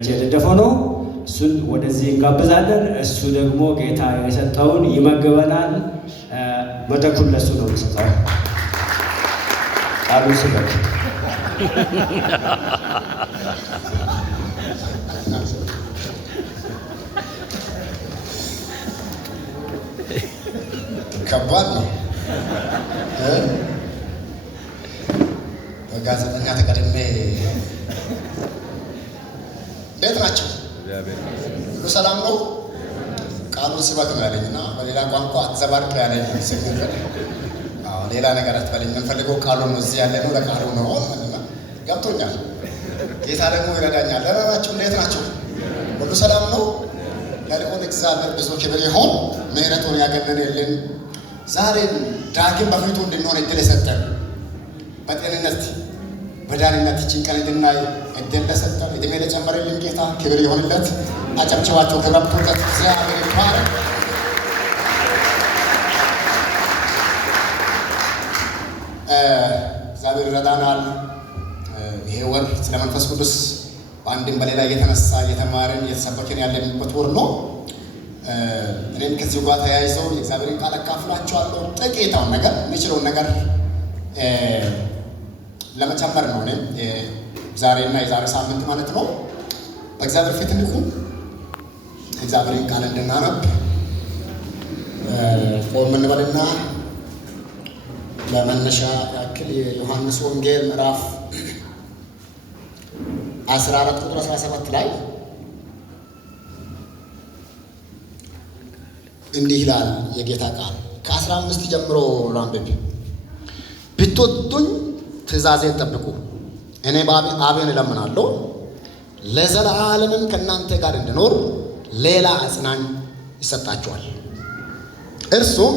የደፈነው እሱን ወደዚህ እንጋብዛለን። እሱ ደግሞ ጌታ የሰጠውን ይመግበናል። መድረኩን ለሱ ነው የምሰጠው። ቃሉ ስበክ ከባድ ነው። በጋዜጠኛ ተቀድሜ እንዴት ናቸው? ሁሉ ሰላም ነው? ቃሉን ስበክ ነው ያለኝና በሌላ ቋንቋ አትዘባርቅ ያለኝ ሲግል ሌላ ነገር አትበለኝ። የምንፈልገው ቃሉ ነው። እዚህ ያለ ነው ለቃሉ ነው። ገብቶኛል። ጌታ ደግሞ ይረዳኛል። ደህና ናቸው? እንዴት ናቸው? ሁሉ ሰላም ነው? ለልዑል እግዚአብሔር ብዙ ክብር ይሁን። ምሕረቱን ያገነነልን ዛሬ ዳግም በፊቱ እንድንሆን እድል የሰጠን በጤንነት በዳንነት ይህችን ቀን እንድናይ እድል ለሰጠን እድሜ ለጨመረልን ጌታ ክብር ይሁንለት። አጨብጭባቸው ክብረቱለት እግዚአብሔር ይባረክ። እግዚአብሔር ይረዳናል። ይሄ ወር ስለ መንፈስ ቅዱስ በአንድም በሌላ እየተነሳ እየተማርን እየተሰበክን ያለንበት ወር ነው። እኔም ከዚሁ ጋር ተያይዘው የእግዚአብሔርን ቃል አካፍላችኋለሁ። ጥቂታውን ነገር የሚችለውን ነገር ለመጨመር ነው። እኔም ዛሬና የዛሬ ሳምንት ማለት ነው በእግዚአብሔር ፊት እንቁም፣ እግዚአብሔርን ቃል እንድናነብ ቆም እንበልና ለመነሻ ያክል የዮሐንስ ወንጌል ምዕራፍ 14 ቁጥር 17 ላይ እንዲህ ይላል የጌታ ቃል። ከ15 ጀምሮ ላንብብ። ብትወዱኝ ትእዛዜን ጠብቁ፣ እኔ አብን እለምናለሁ ለዘላለምም ከእናንተ ጋር እንድኖር ሌላ አጽናኝ ይሰጣችኋል። እርሱም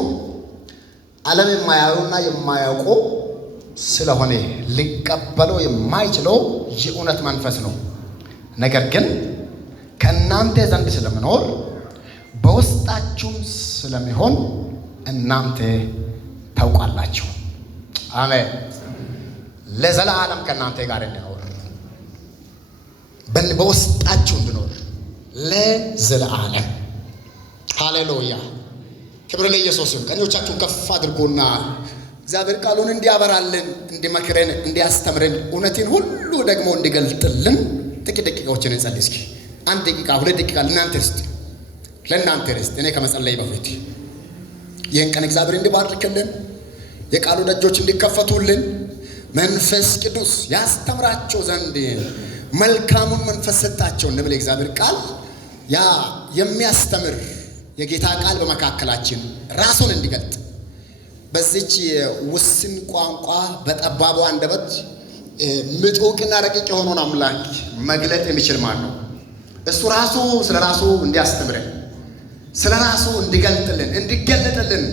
ዓለም የማያየውና የማያውቀው ስለሆነ ሊቀበለው የማይችለው የእውነት መንፈስ ነው። ነገር ግን ከእናንተ ዘንድ ስለምኖር በውስጣችሁም ስለሚሆን እናንተ ታውቃላችሁ። አሜን። ለዘላለም ከእናንተ ጋር እንድኖር በውስጣችሁ እንድኖር ለዘላለም። ሃሌሉያ! ክብር ለኢየሱስ ይሁን። ቀኞቻችሁን ከፍ አድርጎና እግዚአብሔር ቃሉን እንዲያበራልን፣ እንዲመክረን፣ እንዲያስተምረን፣ እውነትን ሁሉ ደግሞ እንዲገልጥልን ጥቂት ደቂቃዎችን እንጸልይ እስኪ። 1 ደቂቃ 2 ደቂቃ ለእናንተ ርስት እኔ ከመጸለይ በፊት ይህን ቀን እግዚአብሔር እንዲባርክልን፣ የቃሉ ደጆች እንዲከፈቱልን፣ መንፈስ ቅዱስ ያስተምራቸው ዘንድ መልካሙን መንፈስ ሰጣቸው እንበል። የእግዚአብሔር ቃል ያ የሚያስተምር የጌታ ቃል በመካከላችን ራሱን እንዲገልጥ በዚች ውስን ቋንቋ በጠባቡ አንደበት ምጡቅና ረቂቅ የሆነውን አምላክ መግለጥ የሚችል ማን ነው? እሱ ራሱ ስለ ራሱ እንዲያስተምረን፣ ስለ ራሱ እንዲገልጥልን፣ እንዲገለጥልን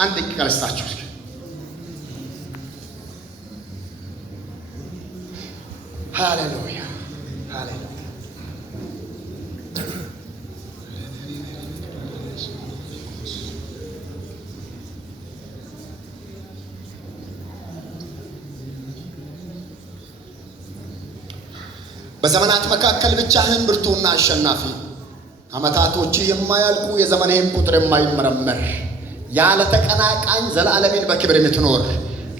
1 ደቂቃ ልስጣችሁ። ሃሌሉያ ሃሌሉያ። በዘመናት መካከል ብቻህን ብርቱና አሸናፊ፣ ዓመታቶች የማያልቁ የዘመንህም ቁጥር የማይመረመር ያለ ተቀናቃኝ ዘላለምን በክብር የምትኖር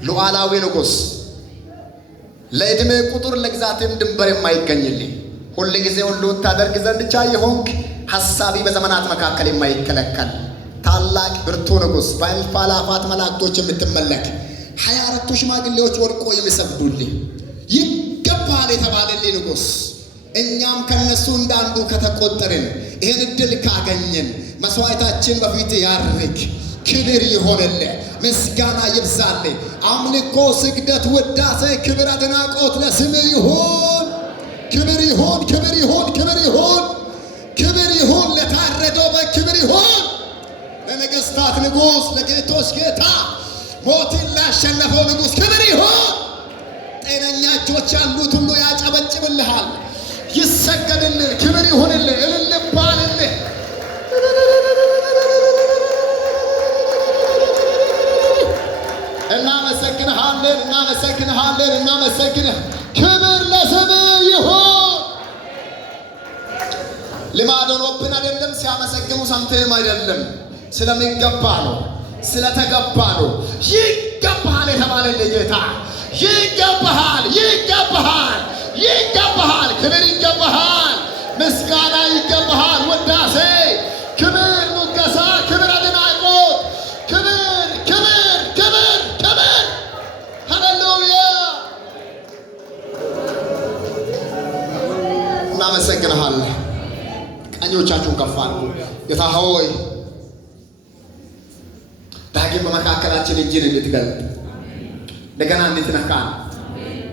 ሉዓላዊ ንጉሥ፣ ለዕድሜ ቁጥር ለግዛትም ድንበር የማይገኝልህ ሁል ጊዜ ሁሉ ታደርግ ዘንድ ቻይ የሆንክ ሐሳቢ በዘመናት መካከል የማይከለከል ታላቅ ብርቱ ንጉሥ፣ በእልፍ አእላፋት መላእክቶች የምትመለክ 24ቱ ሽማግሌዎች ወድቆ የሚሰግዱልህ ይገባል የተባለልህ ንጉሥ፣ እኛም ከነሱ እንዳንዱ ከተቆጠርን ይህን ዕድል ካገኘን መስዋዕታችን በፊት ያርግ። ክብር ይሆንልህ፣ ምስጋና ይብዛልህ። አምልኮ፣ ስግደት፣ ውዳሴ፣ ክብር፣ አድናቆት ለስምህ ይሁን። ክብር ይሁን፣ ክብር ይሁን፣ ክብር ይሁን፣ ክብር ይሁን። ለታረደው በክብር ይሁን። ለነገሥታት ንጉሥ፣ ለጌቶች ጌታ፣ ሞትን ላሸነፈው ንጉሥ ክብር ይሁን። ጤነኛ እጆች ያሉት ሁሉ ያጨበጭብልሃል፣ ይሰገድልህ፣ ክብር ይሁንልህ፣ እልል ባልልህ። እናመሰግንሃለን፣ እናመሰግንሃለን፣ እናመሰግንህ። ክብር ለስምህ ይሁን። ልማድ ሆኖብን አይደለም። ሲያመሰግኑ ሰምተንም አይደለም። ስለሚገባ ነው፣ ስለተገባ ነው። ይገባሃል የተባለልህ ጌታ ይገባሃል፣ ይገባሃል፣ ይገባሃል። ክብር ይገባሃል፣ ምስጋና ይገባሃል፣ ውዳሴ፣ ክብር፣ ሙገሳ፣ ክብር፣ አድናቆት፣ ክብር፣ ክብር፣ ክብር፣ ክብር። ሃሌሉያ! እናመሰግንሃለን። ቀኞቻችሁን ከፍ አድርጉ። ጌታ ሆይ ዳግም በመካከላችን እጅን እንድትገልጥ፣ እንደገና እንድትነካን፣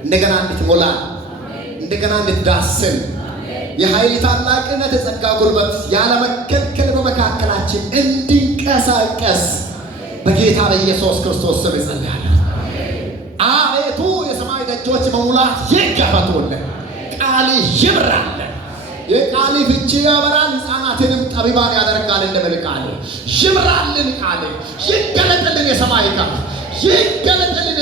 እንደገና እንድትሞላን፣ እንደገና እንድትዳስን፣ የኃይል ታላቅነት የጸጋ ጉልበት ያለመከልከል በመካከላችን እንዲንቀሳቀስ በጌታ በኢየሱስ ክርስቶስ ስም እጸልያለሁ። አቤቱ የሰማይ ደጆች መሙላት ይከፈቱልን፣ ቃል ይብራልን። የቃል ፍቺ ያበራል፣ ሕፃናትንም ጠቢባን ያደርጋል። እንደምን ቃል ይብራልን፣ ቃል ይገለጥልን፣ የሰማይ ከፍ ይገለጥልን፣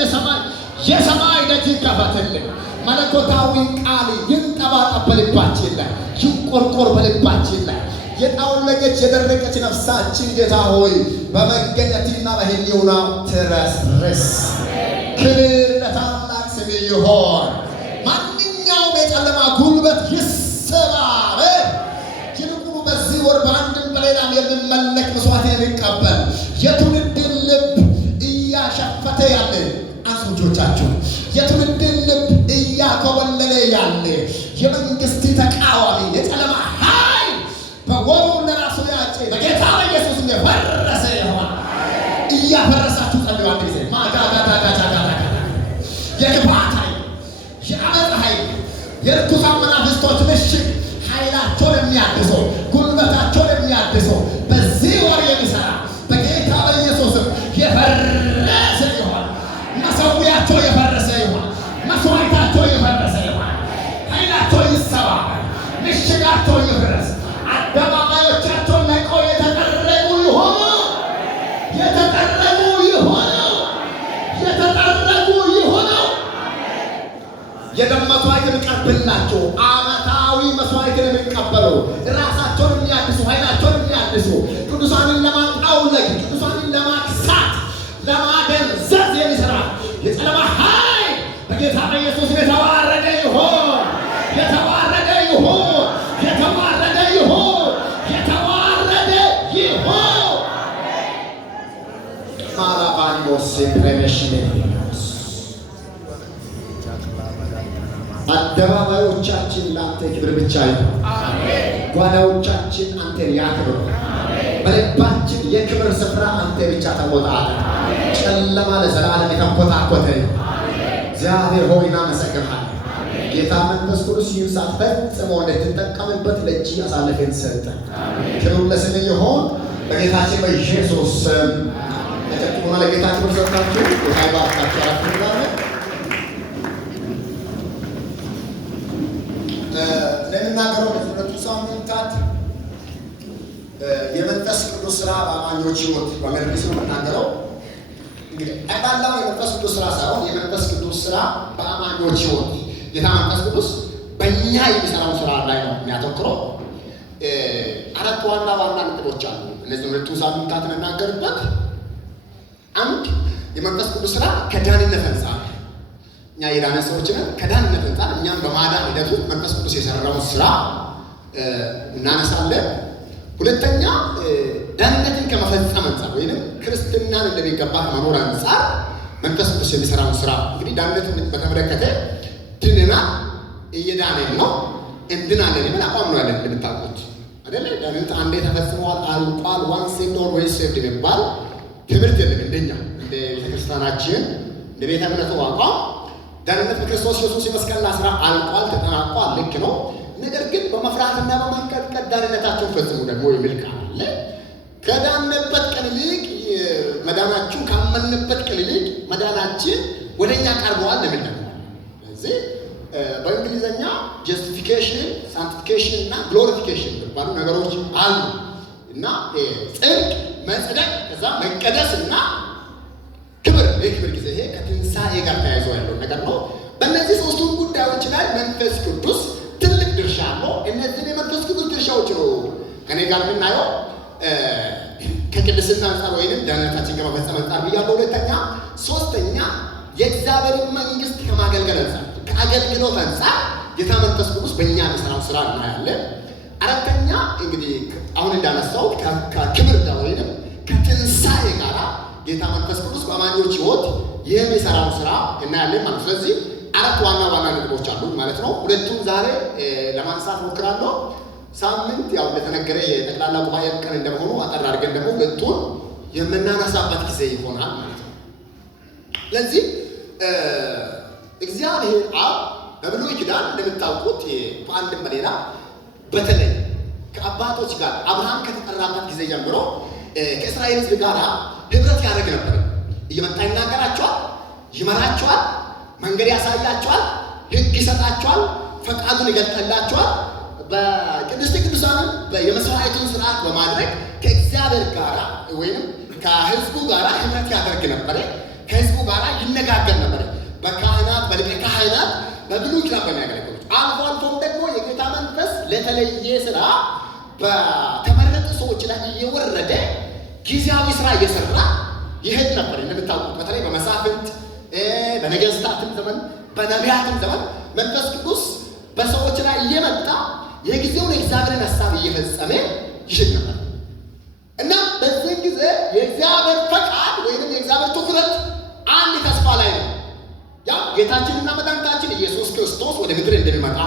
የሰማይ ደጅ ይከፈትልን። መለኮታዊ ቃል ይንጠባጠብ በልባችን ላይ፣ ይቆርቆር በልባችን ላይ። የጠወለገች የደረቀች ነፍሳችን ጌታ ሆይ በመገኘትና በሕልውና ትረስርስ። ክብር ለታላቅ ስም ይሆን። ማንኛውም የጨለማ ጉልበት ይሰባበር። ይልቁኑ በዚህ ወር በአንድም በሌላም የሚመለክ መስዋዕትን የሚቀበል የትውልድን ልብ እያሸፈተ ያለ አንሶቻችሁ የትውልድን ልብ እያኮበለለ ያለ የመንግስት ተቃዋሚ የጨለማ ኃይል በወሩ ለራሱ ያጨ በጌታ በኢየሱስ የፈረሰ ይሆን። እያፈረሳችሁ ጸልዩ። አንድ ጊዜ የክፋት ኃይል፣ የአመፅ ኃይል፣ የርኩሳን መናፍስቶች ምሽግ ኃይላቸውን የሚያድሰው ጉልበታቸውን የሚያድሰው በዚህ ወር የሚሰራ በጌታ በኢየሱስም የፈረሰ ይሆን። መሰዊያቸው የፈረሰ ይሆን። መስዋዕታቸው የፈረሰ ይሆን። ኃይላቸው ይሰባበር፣ ምሽጋቸው ይፍረስ። አደባባዮቻቸውን ለቀው የተጠረጉ ይሆኑ፣ የተጠረጉ ይሆኑ፣ የተጠረጉ ይሆኑ። የደም መስዋዕት የሚቀርብላቸው ዓመታዊ መስዋዕትን የሚቀበሉ ራሳቸውን የሚያድሱ ኃይላቸውን የሚያድሱ ቅዱሳንን ለማጣውለግ ቅዱሳንን ለማክሳት ለማደንዘዝ የሚሰራ የጨለማ ኃይል በጌታ በኢየሱስ የተዋረደ ይሆን፣ የተዋረደ ይሆን፣ የተዋረደ ይሆን፣ የተዋረደ ይሆን። ማራባኒሞስ ፕሬሜሽኔስ አደባባዮቻችን ለአንተ ክብር ብቻ ይሁን። ጓዳዎቻችን አንተን ያክብሩ። በልባችን የክብር ስፍራ አንተ ብቻ ተቆጣጠር። ጨለማ ለዘላለም የተንኮታኮተ እግዚአብሔር ሆይ እናመሰግንሃለን። ጌታ መንፈስ ቅዱስ ይህን ሰዓት ፈጽሞ እንድትጠቀምበት ለእጅ አሳልፈን ሰጠን። ክብር ለስምህ ይሁን በጌታችን በኢየሱስ ስም። ተጨቁና ለጌታ ክብር ሰጥታችሁ ጌታ ይባርካችሁ። አላችሁ ለምናገረው ለሁለቱ ሳምንታት የመንፈስ ቅዱስ ሥራ በአማኞች ሕይወት በመድረስ ነው የምናገረው። እንግዲህ ጠቅላላው የመንፈስ ቅዱስ ሥራ ሳይሆን የመንፈስ ቅዱስ ሥራ በአማኞች ሕይወት ጌታ መንፈስ ቅዱስ በእኛ የሚሰራው ሥራ ላይ ነው የሚያተኩረው። አራት ዋና ዋና ነጥቦች አሉ። እነዚህ ሁለቱ ሳምንታት የምናገርበት አንድ የመንፈስ ቅዱስ ሥራ ከዳንነት አንጻር እኛ የዳነ ሰዎች ነን። ከዳንነት አንጻር እኛም በማዳን ሂደቱ መንፈስ ቅዱስ የሰራውን ሥራ እናነሳለን። ሁለተኛ ዳንነትን ከመፈጸም አንጻር ወይንም ክርስትናን እንደሚገባ ከመኖር አንጻር መንፈስ ቅዱስ የሚሰራውን ሥራ እንግዲህ ዳንነትን በተመለከተ ድንና እየዳነን ነው እንድናለን የሚል አቋም ነው ያለን። እንደምታውቁት አይደለ? ዳንነት አንዴ ተፈጽሟል አልቋል፣ ዋንስ ኤንድ ኦልዌይስ ሴቭድ የሚባል ትምህርት የለም። እንደኛ እንደ ቤተክርስቲያናችን እንደ ቤተ እምነቱ አቋም ዳንነት በክርስቶስ ኢየሱስ የመስቀልና ሥራ አልቋል፣ ተጠናቋል። ልክ ነው። ነገር ግን በመፍራትና በመንቀጥቀጥ ዳንነታቸውን ፈጽሙ ደግሞ የሚል ቃል አለ። ከዳንበት ቀን ይልቅ መዳናችሁ ካመንበት ቀን ይልቅ መዳናችን ወደኛ ቀርበዋል ነው የሚል ነገር። ስለዚህ በእንግሊዘኛ ጀስቲፊኬሽን፣ ሳንቲፊኬሽን እና ግሎሪፊኬሽን የሚባሉ ነገሮች አሉ እና ጽድቅ፣ መጽደቅ፣ ከዛ መቀደስ እና ክብር የክብር ጊዜ ይሄ ከትንሣኤ ጋር ተያይዞ ያለው ነገር ነው። በእነዚህ ሶስቱ ጉዳዮች ላይ መንፈስ ቅዱስ ትልቅ ድርሻ አለው። እነዚህን የመንፈስ ቅዱስ ድርሻዎች ነው እኔ ጋር የምናየው ከቅድስና አንጻር ወይንም ደህንነታችን ከመፈጸም አንጻር ብያለሁ። ሁለተኛ፣ ሶስተኛ የእግዚአብሔርን መንግስት ከማገልገል አንጻር ከአገልግሎት አንጻር ጌታ መንፈስ ቅዱስ በእኛ የሚሰራው ስራ እናያለን። አራተኛ እንግዲህ አሁን እንዳነሳው ከክብር ጋር ወይንም ከትንሣኤ ጋር ጌታ መንፈስ ቅዱስ በአማኞች ሕይወት የሚሰራው ስራ እናያለን ማለት ነው። ስለዚህ አራት ዋና ነጥቦች አሉ ማለት ነው። ሁለቱም ዛሬ ለማንሳት ሞክራለሁ። ሳምንት ያው እንደተነገረ የጠቅላላ ጉባኤ ቀን እንደመሆኑ አጠር አድርገን ደግሞ ሁለቱን የምናነሳበት ጊዜ ይሆናል ማለት ነው። ስለዚህ እግዚአብሔር አብ በብሉይ ኪዳን እንደምታውቁት በአንድም በሌላ በተለይ ከአባቶች ጋር አብርሃም ከተጠራበት ጊዜ ጀምሮ ከእስራኤል ሕዝብ ጋር ህብረት ያደርግ ነበር። እየመጣ ይናገራቸዋል፣ ይመራቸዋል፣ መንገድ ያሳያቸዋል፣ ህግ ይሰጣቸዋል፣ ፈቃዱን ይገልጠላቸዋል። በቅድስት ቅዱሳን የመስዋዕቱን ስርዓት በማድረግ ከእግዚአብሔር ጋር ወይም ከህዝቡ ጋር ህብረት ያደርግ ነበር። ከህዝቡ ጋር ይነጋገር ነበር። በካህናት በሊቀ ካህናት በብሉይ ኪዳን በሚያገለግሉት አልፎ አልፎም ደግሞ የጌታ መንፈስ ለተለየ ስራ በተመረጡ ሰዎች ላይ እየወረደ ጊዜያዊ ስራ እየሰራ ይሄድ ነበር። እንደምታውቁት በተለይ በመሳፍንት በነገስታትም ዘመን በነቢያትም ዘመን መንፈስ ቅዱስ በሰዎች ላይ እየመጣ የጊዜውን የእግዚአብሔርን ሀሳብ እየፈጸመ ይሽድ ነበር እና በዚህ ጊዜ የእግዚአብሔር ፈቃድ ወይም የእግዚአብሔር ትኩረት አንድ ተስፋ ላይ ነው። ያ ጌታችንና መድኃኒታችን ኢየሱስ ክርስቶስ ወደ ምድር እንደሚመጣ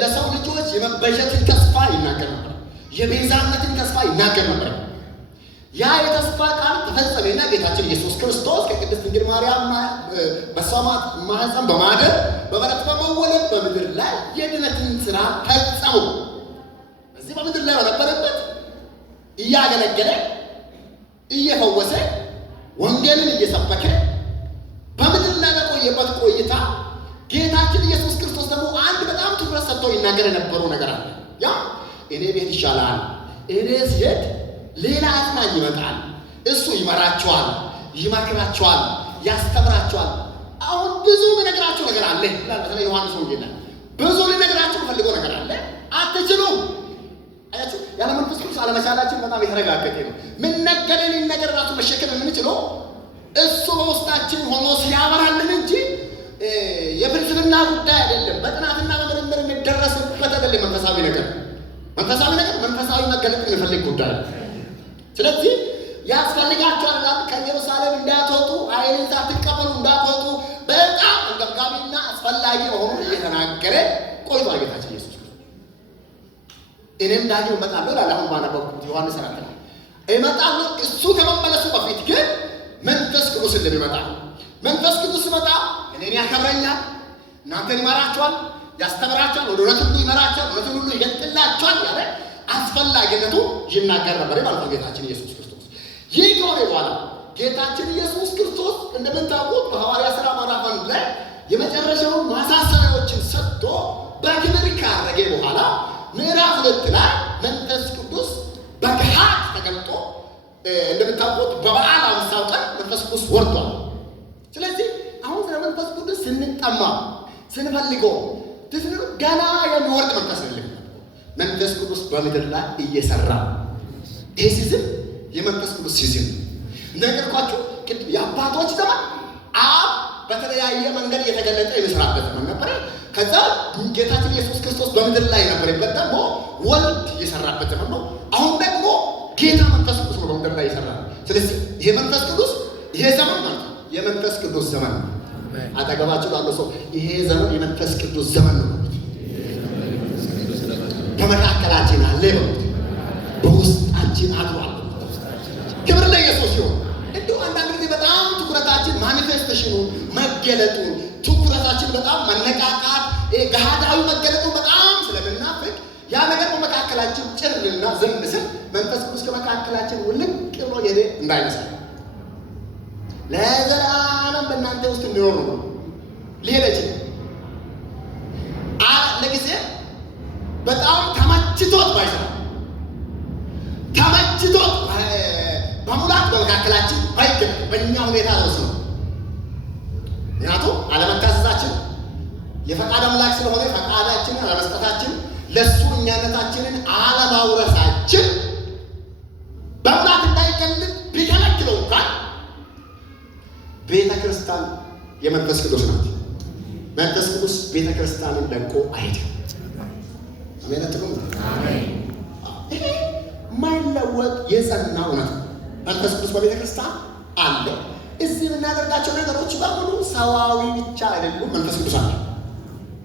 ለሰው ልጆች የመበጀትን ተስፋ ይናገር ነበር። የቤዛነትን ተስፋ ይናገር ነበር። ያ የተስፋ ቃል ተፈጸመና ጌታችን ኢየሱስ ክርስቶስ ከቅድስት ድንግል ማርያም በሷ ማህፀን በማደር በበረት በመወለድ በምድር ላይ የድነትን ስራ ፈጸሙ። እዚህ በምድር ላይ በነበረበት እያገለገለ እየፈወሰ ወንጌልን እየሰበከ በምድር ላይ በቆየበት ቆይታ ጌታችን ኢየሱስ ክርስቶስ ደግሞ አንድ በጣም ትኩረት ሰጥቶ ይናገር የነበረው ነገር አለ። ያ እኔ ቤት ይሻላል፣ እኔ ስሄድ ሌላ አጽናኝ ይመጣል፣ እሱ ይመራቸዋል፣ ይመክራቸዋል፣ ያስተምራቸዋል። አሁን ብዙ ልነግራቸው ነገር አለ ይላል። በተለይ ዮሐንስ ወንጌል ላይ ብዙ ልነግራቸው ፈልገው ነገር አለ፣ አትችሉም። አያችሁ፣ ያለ መንፈስ ቅዱስ አለመቻላችን በጣም የተረጋገጠ ነው። ምን ነገርን ነገር ራሱ መሸከም የምንችለው እሱ በውስጣችን ሆኖ ሲያበራልን እንጂ የፍልስፍና ጉዳይ አይደለም። በጥናትና በምርምር የሚደረስበት አይደለም። መንፈሳዊ ነገር መንፈሳዊ መገለጥ የሚፈልግ ጉዳይ። ስለዚህ ያስፈልጋቸዋል። ከኢየሩሳሌም እንዳትወጡ ኃይልን ሳትቀበሉ እንዳትወጡ በጣም አንገብጋቢና አስፈላጊ መሆኑን እየተናገረ ቆይቷል ጌታችን ኢየሱስ። እኔም ዳግም እመጣለሁ ይላል። አሁን ባነበብኩት ዮሐንስ 4 ላይ እመጣለሁ። እሱ ከመመለሱ በፊት ግን መንፈስ ቅዱስ እንደሚመጣ መንፈስ ቅዱስ ሲመጣ እኔን ያከብረኛል፣ እናንተን ይመራቸዋል፣ ያስተምራቸዋል፣ ወደ እውነት ሁሉ ይመራቸዋል፣ እውነትን ሁሉ ይገልጥላቸዋል ያለ አስፈላጊነቱ ይናገር ነበር ማለት ነው ጌታችን ኢየሱስ ክርስቶስ። ይህ ከሆነ በኋላ ጌታችን ኢየሱስ ክርስቶስ እንደምታውቁት በሐዋርያት ሥራ ምዕራፍ 1 ላይ የመጨረሻውን ማሳሰቢያዎችን ሰጥቶ በክብር ካረገ በኋላ ምዕራፍ 2 ላይ መንፈስ ቅዱስ በገሃድ ተገልጦ እንደምታውቁት በበዓለ ሃምሳው ቀን መንፈስ ቅዱስ ወርዷል። ስለዚህ አሁን ስለ መንፈስ ቅዱስ ስንጠማ ስንፈልገው ገና የሚወርድ መንፈስ ነው። መንፈስ ቅዱስ በምድር ላይ እየሰራ ይሄ ሲዝም የመንፈስ ቅዱስ ሲዝም እንደነገርኳችሁ የአባቶች ዘመን አብ በተለያየ መንገድ እየተገለጠ የሚሰራበት ዘመን ነበረ። ከዛ ጌታችን ኢየሱስ ክርስቶስ በምድር ላይ ነበረበት ደግሞ ወልድ የሰራበት ዘመን ነው። አሁን ደግሞ ጌታ መንፈስ ቅዱስ ነው በምድር ላይ ይሰራል። ስለዚህ ይሄ መንፈስ ቅዱስ ይሄ ዘመን ማለት ነው የመንፈስ ቅዱስ ዘመን ነው። አጠገባችሁ ላለው ሰው ይሄ ዘመን የመንፈስ ቅዱስ ዘመን ነው። በመካከላችን አለ በሉት፣ በውስጣችን አድሯል። ክብር ለኢየሱስ ይሁን። እንደው አንዳንድ ጊዜ በጣም ትኩረታችን ማኒፌስቴሽኑ መገለጡ ትኩረታችን በጣም መነቃቃት ገሃዳዊ መገለጡ በጣም ስለምናፍቅ ያ ነገር በመካከላችን ጭርልና ዝም ስል መንፈስ ቅዱስ ከመካከላችን ውልቅ ብሎ ሄደ እንዳይመስል ለዘላለም በእናንተ ውስጥ እንዲኖር ነው ሊሄድ ይችላል። ለጊዜ በጣም ተመችቶት ባይሰራ ተመችቶት በሙላት በመካከላችን ባይገኝ በእኛ ሁኔታ ነው። ምክንያቱም አለመታዘዛችን የፈቃድ አምላክ ስለሆነ ፈቃዳችንን አለመስጠታችን ለሱ እኛነታችንን አለማውረሳችን በእምነት እንዳይገልጥ ቢከለክለው እንኳን ቤተ ክርስቲያን የመንፈስ ቅዱስ ናት። መንፈስ ቅዱስ ቤተ ክርስቲያንን ለቆ አይሄድም። አሜን አትሉም? ይሄ የማይለወጥ የጸና እውነት ነው። መንፈስ ቅዱስ በቤተ ክርስቲያን አለ። እዚህ የምናደርጋቸው ነገሮች በሙሉ ሰዋዊ ብቻ አይደሉም። መንፈስ ቅዱስ አለ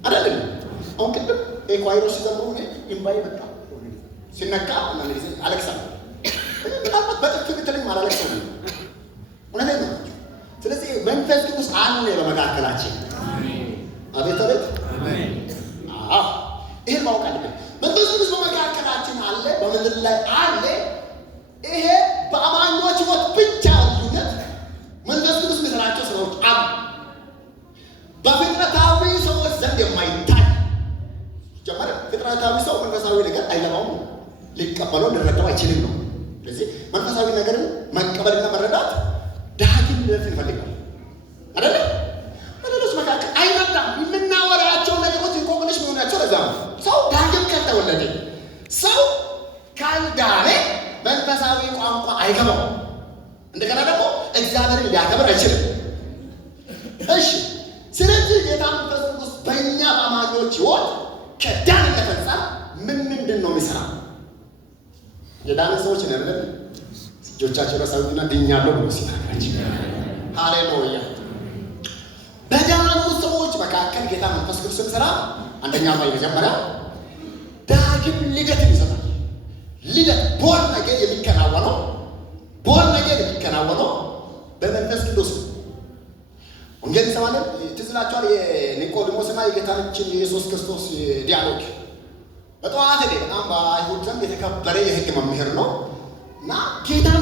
አይደለም? አሁን ቅድም ኤኳይሮስ ሲዘምሩ ኢምባይ በቃ ሲነካ እና ጊዜ አለቅሳለሁ። ምናልባት በጥፍ ብትለኝ አላለቅስም። እውነቴን ነው። ስለዚህ መንፈስ ቅዱስ አለ በመካከላችን። አቤት አቤት። ይሄን ማወቅ አለብን። መንፈስ ቅዱስ በመካከላችን አለ፣ በምድር ላይ አለ። ይሄ በአማኞች ሕይወት ብቻ ልዩነት መንፈስ ቅዱስ የሚሰራቸው ስራዎች አሉ። በፍጥረታዊ ሰዎች ዘንድ የማይታይ ጀመረ። ፍጥረታዊ ሰው መንፈሳዊ ነገር አይገባውም፣ ሊቀበለው ሊረዳው አይችልም ነው። ስለዚህ መንፈሳዊ ነገርን መቀበልና መረዳት ዳግም ልደት ይፈልጋል አይደለ? በሌሎች መካከል አይረዳም። የምናወራቸው ነገሮች እንቆቅልሽ መሆናቸው ለዛ ነው። ሰው ዳግም ካልተወለደ፣ ሰው ካልዳነ መንፈሳዊ ቋንቋ አይገባው። እንደገና ደግሞ እግዚአብሔርን ሊያከብር አይችልም። እሺ፣ ስለዚህ ጌታ መንፈስ ቅዱስ በእኛ በአማኞች ሕይወት ከዳን እንደፈጻ ምንድን ነው የሚሰራው? የዳን ሰዎች ነን። እጆቻቸው ረሳውና ድኛለሁ ብሎ ሲናገራች ሃሌሉያ። በዳኑ ሰዎች መካከል ጌታ መንፈስ ቅዱስ ስራ አንደኛ መጀመሪያ ዳግም ልደትን ይሰጣል። ልደት ቦር ነገር የሚከናወነው በመንፈስ ቅዱስ ነው። ወንጌል ሰማለን ትዝላችኋል። የኒቆዲሞስና የጌታችን የኢየሱስ ክርስቶስ ዲያሎግ በጠዋት ላይ በጣም በአይሁድ ዘንድ የተከበረ የሕግ መምህር ነው እና ጌታን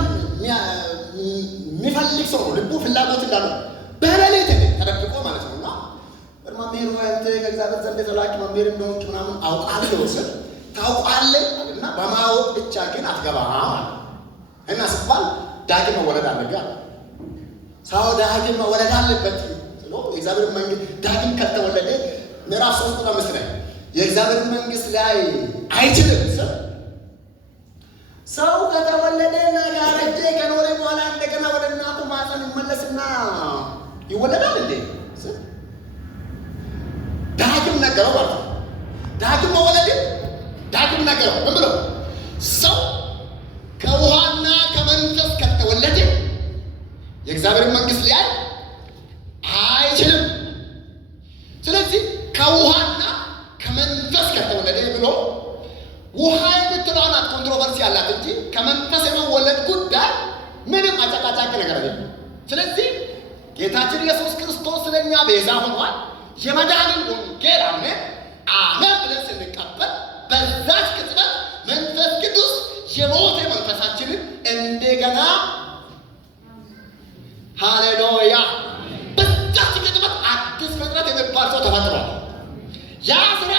የሚፈልግ ሰው ነው። ልቡ ፍላጎት እንዳለው በሌሊት ተደብቆ ማለት ነው እና መምህር አንተ ከእግዚአብሔር ዘንድ የተላክ መምህር እንደሆንክ ምናምን አውቃለሁ ስል ታውቃለህ እና በማወቅ ብቻ ግን አትገባም እና ሲባል ዳግም መወለድ አለብህ። ሰው ዳግም መወለድ አለበት ብሎ የእግዚአብሔር መንግስት ዳግም ከተወለደ ምዕራፍ 3 ቁጥር 5 ላይ የእግዚአብሔር መንግስት ላይ አይችልም ስል ሰው ከተወለደና ጋረጀ ከኖረ በኋላ እንደገና ወደ እናቱ ማህፀን ይመለስና ይወለዳል እንዴ? ዳግም ነገረው ማለት ነው። ዳግም መወለድ ዳግም ነገረው ምን ብሎ ሰው ከውሃና ከመንፈስ ከተወለደ የእግዚአብሔር መንግስት ሊያይ አይችልም። ስለዚህ ከውሃና ከመንፈስ ከተወለደ ብሎ ውሃ የምትለዋን ኮንትሮቨርሲ ያላት እንጂ ከመንፈስ የመወለድ ጉዳይ ምንም አጨቃጫቂ ነገር አይደለም። ስለዚህ ጌታችን ኢየሱስ ክርስቶስ ስለኛ ቤዛ ሆኗል። የመዳንን ወንጌል አሜን ብለን ስንቀበል በዛች ቅጽበት መንፈስ ቅዱስ የሞተ መንፈሳችንን እንደገና ሃሌሉያ በዛች ቅጽበት አዲስ ፍጥረት የሚባል ሰው ተፈጥሯል። ያ ስራ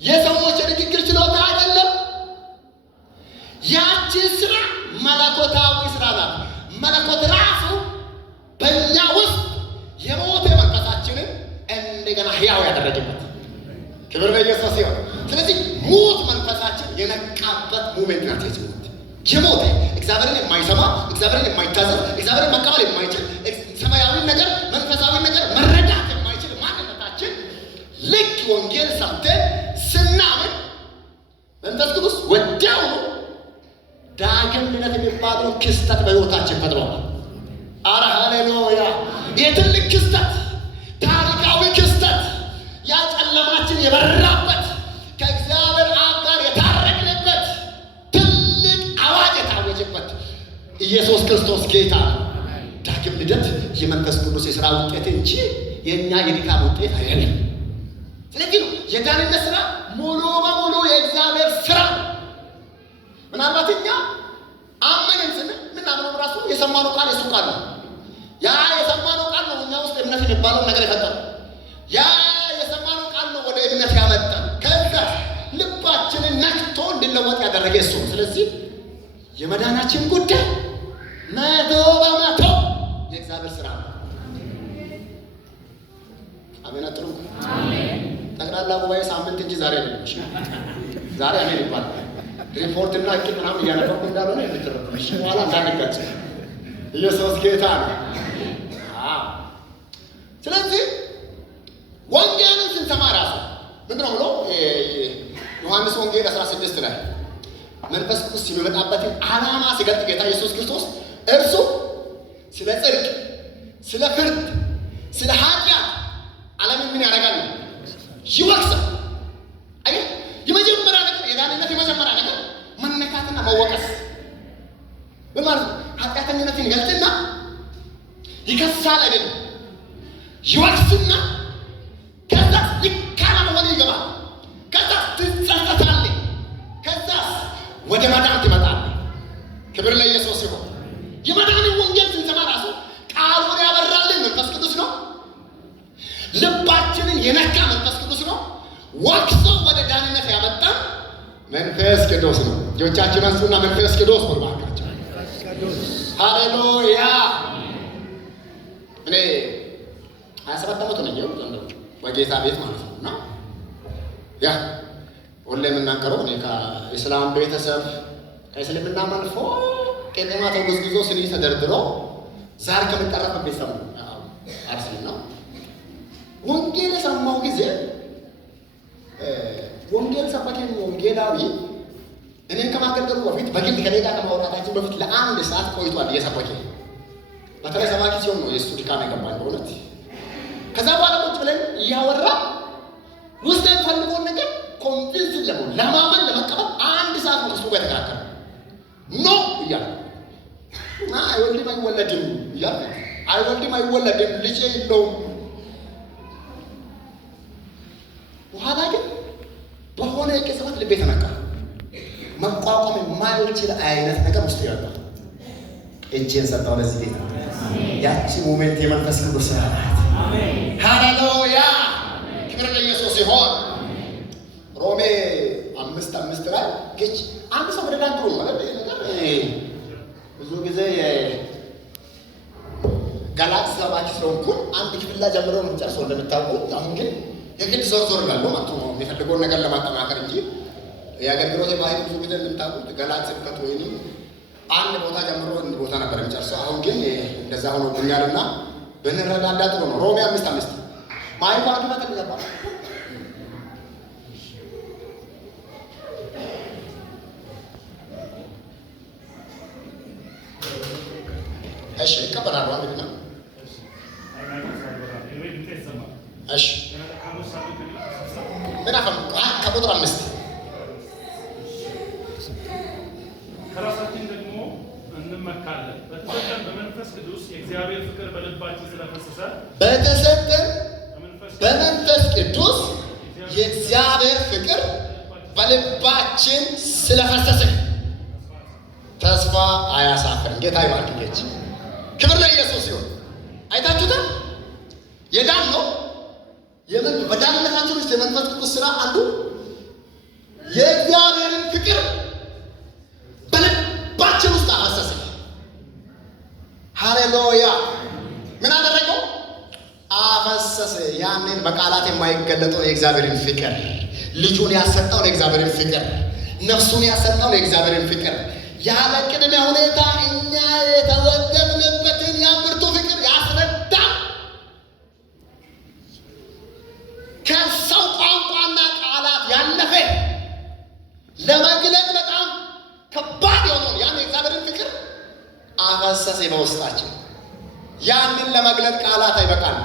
የሰዎች የንግግር ችሎታ አይደለም። ያቺ ስራ መለኮታዊ ስራ ናት። መለኮት ራሱ በእኛ ውስጥ የሞተ መንፈሳችንን እንደገና ሕያው ያደረገበት ክብር ለኢየሱስ ይሁን። ስለዚህ ሙት መንፈሳችን የነቃበት ሙሜንት ናት። የሞተ እግዚአብሔርን የማይሰማ እግዚአብሔርን የማይታዘዝ እግዚአብሔርን መቀበል የማይችል ሰማያዊ ነገር መንፈሳዊ ነገር መረዳት የማይችል ማንነታችን ልክ ወንጌል ሰምተን ስናምን መንፈስ ቅዱስ ወዲያውኑ ዳግም ልደት የሚባለው ክስተት በሕይወታችን ፈጥሯል። አረ ሃሌሉያ! የትልቅ ክስተት፣ ታሪካዊ ክስተት፣ ያ ጨለማችን የበራበት ከእግዚአብሔር አብ ጋር የታረቅንበት ትልቅ አዋጅ የታወጀበት ኢየሱስ ክርስቶስ ጌታ። ዳግም ልደት የመንፈስ ቅዱስ የሥራ ውጤት እንጂ የእኛ የድካም ውጤት አይደለም። ስለዚህ ነው የዳንነት ሥራ ሙሉ በሙሉ የእግዚአብሔር ሥራ። ምናልባት እኛ አመንን ስንል ምናምነው ራሱ የሰማነው ቃል የሱ ቃል ነው። ያ የሰማነው ቃል ነው እኛ ውስጥ እምነት የሚባለውን ነገር የፈጠረው። ያ የሰማነው ቃል ነው ወደ እምነት ያመጣን። ከዛ ልባችንን ነክቶ እንድንለወጥ ያደረገ እሱ ነው። ስለዚህ የመዳናችን ጉዳይ 100% የእግዚአብሔር ሥራ ነው። አሜን አትሉም? አሜን። ጠቅላላ ጉባኤ ሳምንት እንጂ ዛሬ አይደለም። ዛሬ አሜን ይባላል። ሪፖርት እና እቅድ ምናምን እያነበብኩ እንዳልሆነ የምትረዱ በኋላ እንዳንጋጭ። ኢየሱስ ጌታ ነው። ስለዚህ ወንጌልን ስንሰማ ራሱ ምንድነው ብሎ ዮሐንስ ወንጌል 16 ላይ መንፈስ ቅዱስ ሲመጣበትን ዓላማ ሲገልጥ ጌታ ኢየሱስ ክርስቶስ እርሱ ስለ ጽድቅ፣ ስለ ፍርድ፣ ስለ ኃጢአት ዓለምን ምን ያደርጋል? ይወቅሳል። አይ የመጀመሪያ ነገር የዳንነት የመጀመሪያ ነገር መነካትና መወቀስ ምን ማለት ነው? ኃጢአተኝነትን ይገልጥና ይከሳል አይደለም፣ ይወቅስና ከዛ ይካላ መሆን ይገባል። ከዛ ትጸጸታለህ። ከዛ ወደ መዳን ትመጣለህ። ክብር ለኢየሱስ ይሁን። የመዳንን ወንጌል ስንሰማ ራሱ ቃሉን ያበራልን መንፈስ ቅዱስ ነው። ልባችንን የነካ መንፈስ ቅዱስ ነው። ወቅሶ ወደ ዳንነት ያመጣን መንፈስ ቅዱስ ነው። እጆቻችንን አንሱና መንፈስ ቅዱስ ወርባካቸው። ሃሌሉያ። እኔ 27 ዓመት ነው ዘንድሮ በጌታ ቤት ማለት ነው። እና ያ ሁሌ የምናገረው እኔ ከእስላም ቤተሰብ ከእስልምና መልፎ ቄጤማ ተጎዝጉዞ ስኒ ተደርድሮ ዛር ከመጠረፍ ቤተሰብ ነው አርሲ ነው። ወንጌል የሰማው ጊዜ ወንጌል ሰባኪን ወንጌላዊ እኔን ከማገልገሉ በፊት በግል ከኔ ጋር ከማውራታችን በፊት ለአንድ ሰዓት ቆይቷል እየሰበከ። በተለይ ሰባኪ ሲሆን ነው የእሱ ድካም የገባኝ በእውነት። ከዛ በኋላ ቁጭ ብለን እያወራ ውስጥ የሚፈልገውን ነገር ኮንቪንስ ለመሆን ለማመን ለመቀበል አንድ ሰዓት ነው ከእሱ ጋር የተከራከረ ኖ እያለ አይወልድም አይወለድም እያለ አይወልድም አይወለድም ልጄ የለውም። በኋላ ግን በሆነ የቅጽበት ልቤ ተነካ። መቋቋም የማይችል አይነት ነገር ውስጥ ያለ እጄን ሰጠው ለዚህ ቤት። ያቺ ሞሜንት የመንፈስ ቅዱስ ስራ ናት። ሃሌሉያ ክብር ለኢየሱስ ይሁን። ሮሜ 5:5 ላይ ግጭ አንድ ሰው ወደ ዳንቱ ማለት ነገር ብዙ ጊዜ ጋላክሲ ሰባኪ ስለሆንኩ አንድ ክፍል ላይ ጀምሮ ነው ጨርሶ እንደምታውቁት። አሁን ግን የግድ ዞር ዞር እላለሁ ማለት ነው የሚፈልገውን ነገር ለማጠናከር እንጂ የአገልግሎት ባህሪ ብዙ ጊዜ እንደምታውቁት ጋላክሲ ስብከት ወይንም አንድ ቦታ ጀምሮ አንድ ቦታ ነበር የሚጨርሰው። አሁን ግን እንደዛ ሆኖ ብኛልና ብንረዳዳ ጥሩ ነው። ሮሜ 5:5 ማይኳቱ ተጠቅለባ እሺ ይቀበላሉ አንድ ነው። እሺ ምን አፈም ከቁጥር 5 ከራሳችን ደግሞ እንመካለን። በተሰጠን በመንፈስ ቅዱስ የእግዚአብሔር ፍቅር በልባችን ስለፈሰሰ በተሰጠን በመንፈስ ቅዱስ የእግዚአብሔር ፍቅር በልባችን ስለፈሰሰ ተስፋ አያሳፍርም። ጌታ ይባርክልኝ። ክብር ለኢየሱስ ይሁን። አይታችሁታል። የዳን ነው በዳንነታችን ውስጥ የመንፈስ ቅዱስ ስራ አንዱ የእግዚአብሔርን ፍቅር በልባችን ውስጥ አፈሰሰ። ሃሌሉያ። ምን አደረገው? አፈሰሰ። ያንን በቃላት የማይገለጠውን የእግዚአብሔርን ፍቅር፣ ልጁን ያሰጠውን የእግዚአብሔርን ፍቅር፣ ነፍሱን ያሰጠውን የእግዚአብሔርን ፍቅር ያለ ቅድመ ሁኔታ እኛ የተወደድንበትን ያብርቱ ፍቅር ያስረዳ። ከሰው ቋንቋና ቃላት ያለፈ ለመግለጥ በጣም ከባድ የሆነውን ያን የእግዚአብሔርን ፍቅር አፈሰሰ በውስጣችን። ያንን ለመግለጥ ቃላት አይበቃም።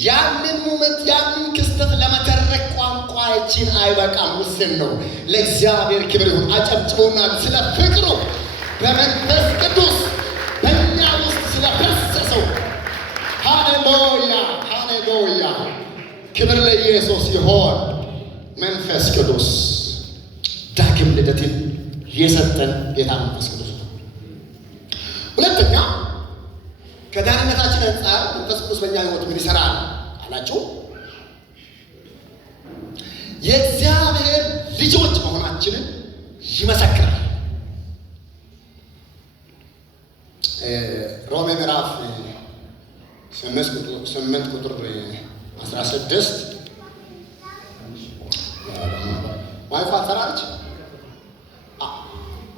ያንን ሙመንት ያንን ክስተት ለመተረክ ቋንቋችን አይበቃም፣ ውስን ነው። ለእግዚአብሔር ክብር ይሁን። አጨብጭቡና ስለ ፍቅሩ በመንፈስ ቅዱስ በእኛ ውስጥ ስለፈሰሰው ሃሌሉያ ሃሌሉያ ክብር ለኢየሱስ ይሁን። መንፈስ ቅዱስ ዳግም ልደትን የሰጠን ጌታ መንፈስ ቅዱስ ነው። ሁለተኛ ከዳንነታችን አንጻር መንፈስ ቅዱስ በእኛ ሕይወት ምን ይሰራል አላችሁ? የእግዚአብሔር ልጆች መሆናችንን ይመሰክራል። ሮሜ ምዕራፍ 8 ቁጥር 16 ማይኳን ሰራች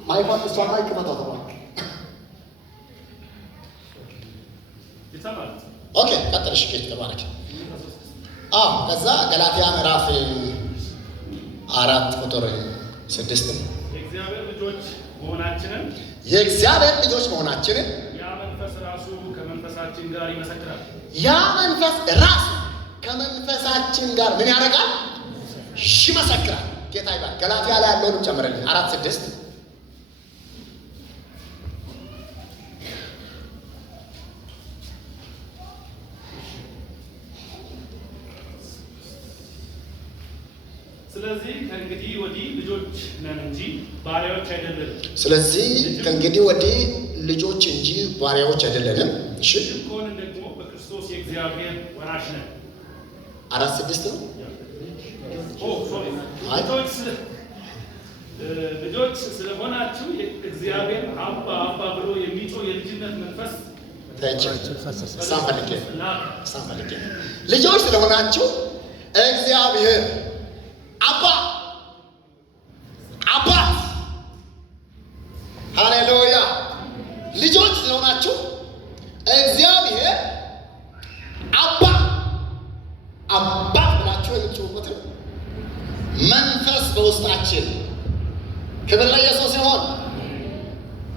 ማይኳን እሷ ላይ ከመጣው ኦኬ ቀጥልሽ ጌት ተባረክ። ከዛ ገላትያ ምዕራፍ 4 ቁጥር 6 ነው። የእግዚአብሔር ልጆች መሆናችንን ያ መንፈስ ራሱ ከመንፈሳችን ጋር ይመሰክራል። ያ መንፈስ ራሱ ከመንፈሳችን ጋር ምን ያደርጋል? ይመሰክራል። ጌታ ይባል። ገላትያ ላይ ያለውን ጨምረልኝ 4:6 ስለዚህ ከእንግዲህ ወዲህ ልጆች ነን እንጂ ባሪያዎች አይደለንም። ስለዚህ ከእንግዲህ ወዲህ ልጆች እንጂ ባሪያዎች አይደለንም። እሺ ከሆነን ደግሞ በክርስቶስ የእግዚአብሔር ወራሽ ነን። 4:6 ነው። ልጆች ስለሆናችሁ እግዚአብሔር አባ አባ ብሎ የሚጮህ የልጅነት መንፈስ ሳንፈልግ ልጆች ስለሆናችሁ እግዚአብሔር አባት ሃሌሉያ። ልጆች ስለሆናችሁ እግዚአብሔር አባት ብላችሁ የምትጮሁበት መንፈስ በውስጣችን ክብር ለኢየሱስ ይሁን።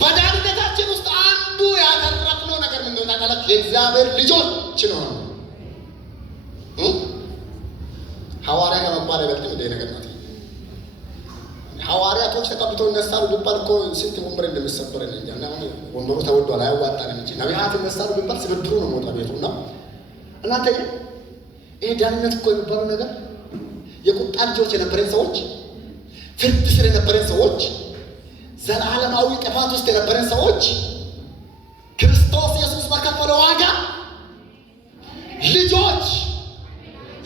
በዳንነታችን ውስጥ አንዱ ያተረፍነው ነገር ምን እንደሆነ ታውቃላችሁ? የእግዚአብሔር ልጆች ነው። ሐዋርያ ከመባል አይበልጥም እንደ ነገር ናት። ሐዋርያቶች ተቀብተው ይነሳሉ ቢባል እኮ ስንት ወንበር እንደሚሰበር እንጂ እና ወንበሩ ተወዷል አያዋጣንም እንጂ ነቢያት ይነሳሉ ቢባል ስብድሩ ነው ሞታ ቤቱና እናንተ ግን ይሄ ዳንነት እኮ የሚባለው ነገር የቁጣ ልጆች የነበረን ሰዎች፣ ፍርድ ስር የነበረን ሰዎች፣ ዘላለማዊ ጥፋት ውስጥ የነበረን ሰዎች ክርስቶስ ኢየሱስ በከፈለው ዋጋ ልጆች፣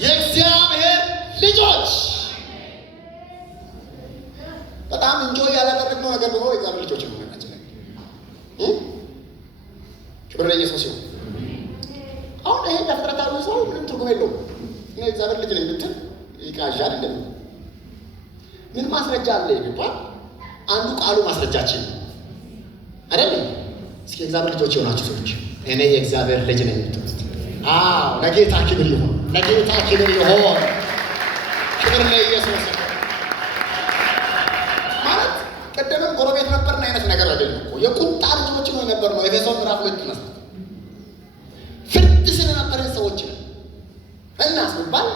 የእግዚአብሔር ልጆች በጣም እንጆይ ያላደረግነው ነገር ቢኖር የእግዚአብሔር ልጆች ነው ናቸው። ክብር ለኢየሱስ ይሁን። አሁን ይሄ ለፍጥረታዊ ሰው ምንም ትርጉም የለውም። እኔ የእግዚአብሔር ልጅ ነኝ ብትል ይቃዣል አይደለም። ምን ማስረጃ አለ ይባል? አንዱ ቃሉ ማስረጃችን አይደለም። እስኪ የእግዚአብሔር ልጆች የሆናችሁ ሰዎች እኔ የእግዚአብሔር ልጅ ነኝ ብትል ለጌታ ክብር ይሁን፣ ለጌታ ክብር ይሁን። ክብር ለኢየሱስ ማለት ቀደምም ጎረቤት ነበርና አይነት ነገር አይደለም እኮ የቁጣ ልጆች ነው የነበር ነው። ኤፌሶን ምዕራፍ 2 ነው። ፍርድ ስለነበረን ሰዎች ነው እና ሲባል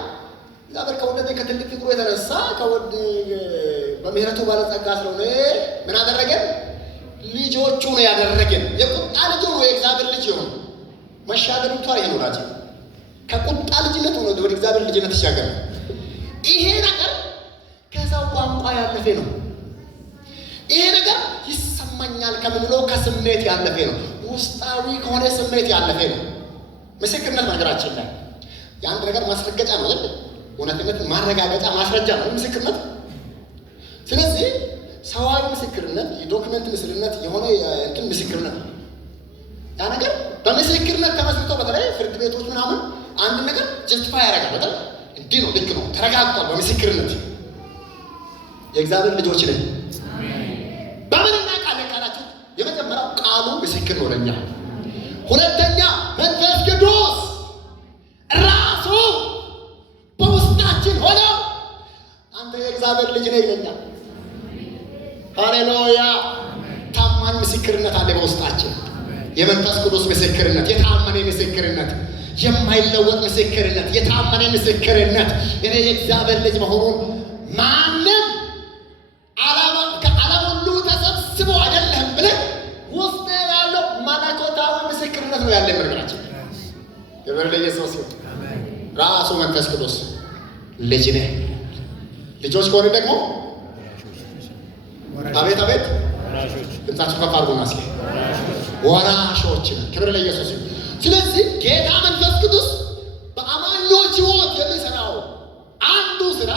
እግዚአብሔር ከወደደ ከትልቅ ፍቅሩ የተነሳ በምህረቱ ባለጸጋ ስለሆነ ምን አደረገን? ልጆቹ ነው ያደረገን። የቁጣ ልጅ ነው የእግዚአብሔር ልጅ ነው። መሻገር እንኳን ይሄ ነው ራጂ ከቁጣ ልጅነት ሆኖ ወደ እግዚአብሔር ልጅነት ይሻገር። ይሄ ነገር ከሰው ቋንቋ ያለፈ ነው። ይሄ ነገር ይሰማኛል ከምንለው ከስሜት ያለፈ ነው። ውስጣዊ ከሆነ ስሜት ያለፈ ነው። ምስክርነት ነገራችን ላይ የአንድ ነገር ማስረገጫ ነው አይደል? እውነትነት ማረጋገጫ ማስረጃ ነው ምስክርነት። ስለዚህ ሰዋዊ ምስክርነት፣ የዶክመንት ምስክርነት፣ የሆነ እንትን ምስክርነት ያ ነገር በምስክርነት ተመስርቶ በተለይ ፍርድ ቤቶች ምናምን አንድ ነገር ጀስቲፋይ ያደርጋል። በጣም እንዲህ ነው ልክ ነው ተረጋግጧል በምስክርነት። የእግዚአብሔር ልጆች ነን። በምን እናውቃለን ካላችሁ የመጀመሪያው ቃሉ ምስክር ነው ለኛ። ሁለተኛ መንፈስ ቅዱስ ራሱ በውስጣችን ሆኖ አንተ የእግዚአብሔር ልጅ ነህ ይለኛል። ሃሌሉያ። ታማኝ ምስክርነት አለ በውስጣችን። የመንፈስ ቅዱስ ምስክርነት፣ የታመነ ምስክርነት፣ የማይለወጥ ምስክርነት፣ የታመነ ምስክርነት እኔ የእግዚአብሔር ልጅ መሆኑን ማንም ከዓለም ሁሉ ተሰብስቦ አይደለም ብለን ውስጥ ያለው መለኮታዊ ምስክርነት ነው ያለ ምርምራችን። ክብር ለኢየሱስ ይሁን። ራሱ መንፈስ ቅዱስ ልጅ ነህ። ልጆች ከሆነ ደግሞ አቤት አቤት ድምፃችሁ ከፍ አድርጉና እስኪ ወራሾች ነን። ክብር ለኢየሱስ ይሁን። ስለዚህ ጌታ መንፈስ ቅዱስ በአማኞች ሕይወት የሚሰራው አንዱ ስራ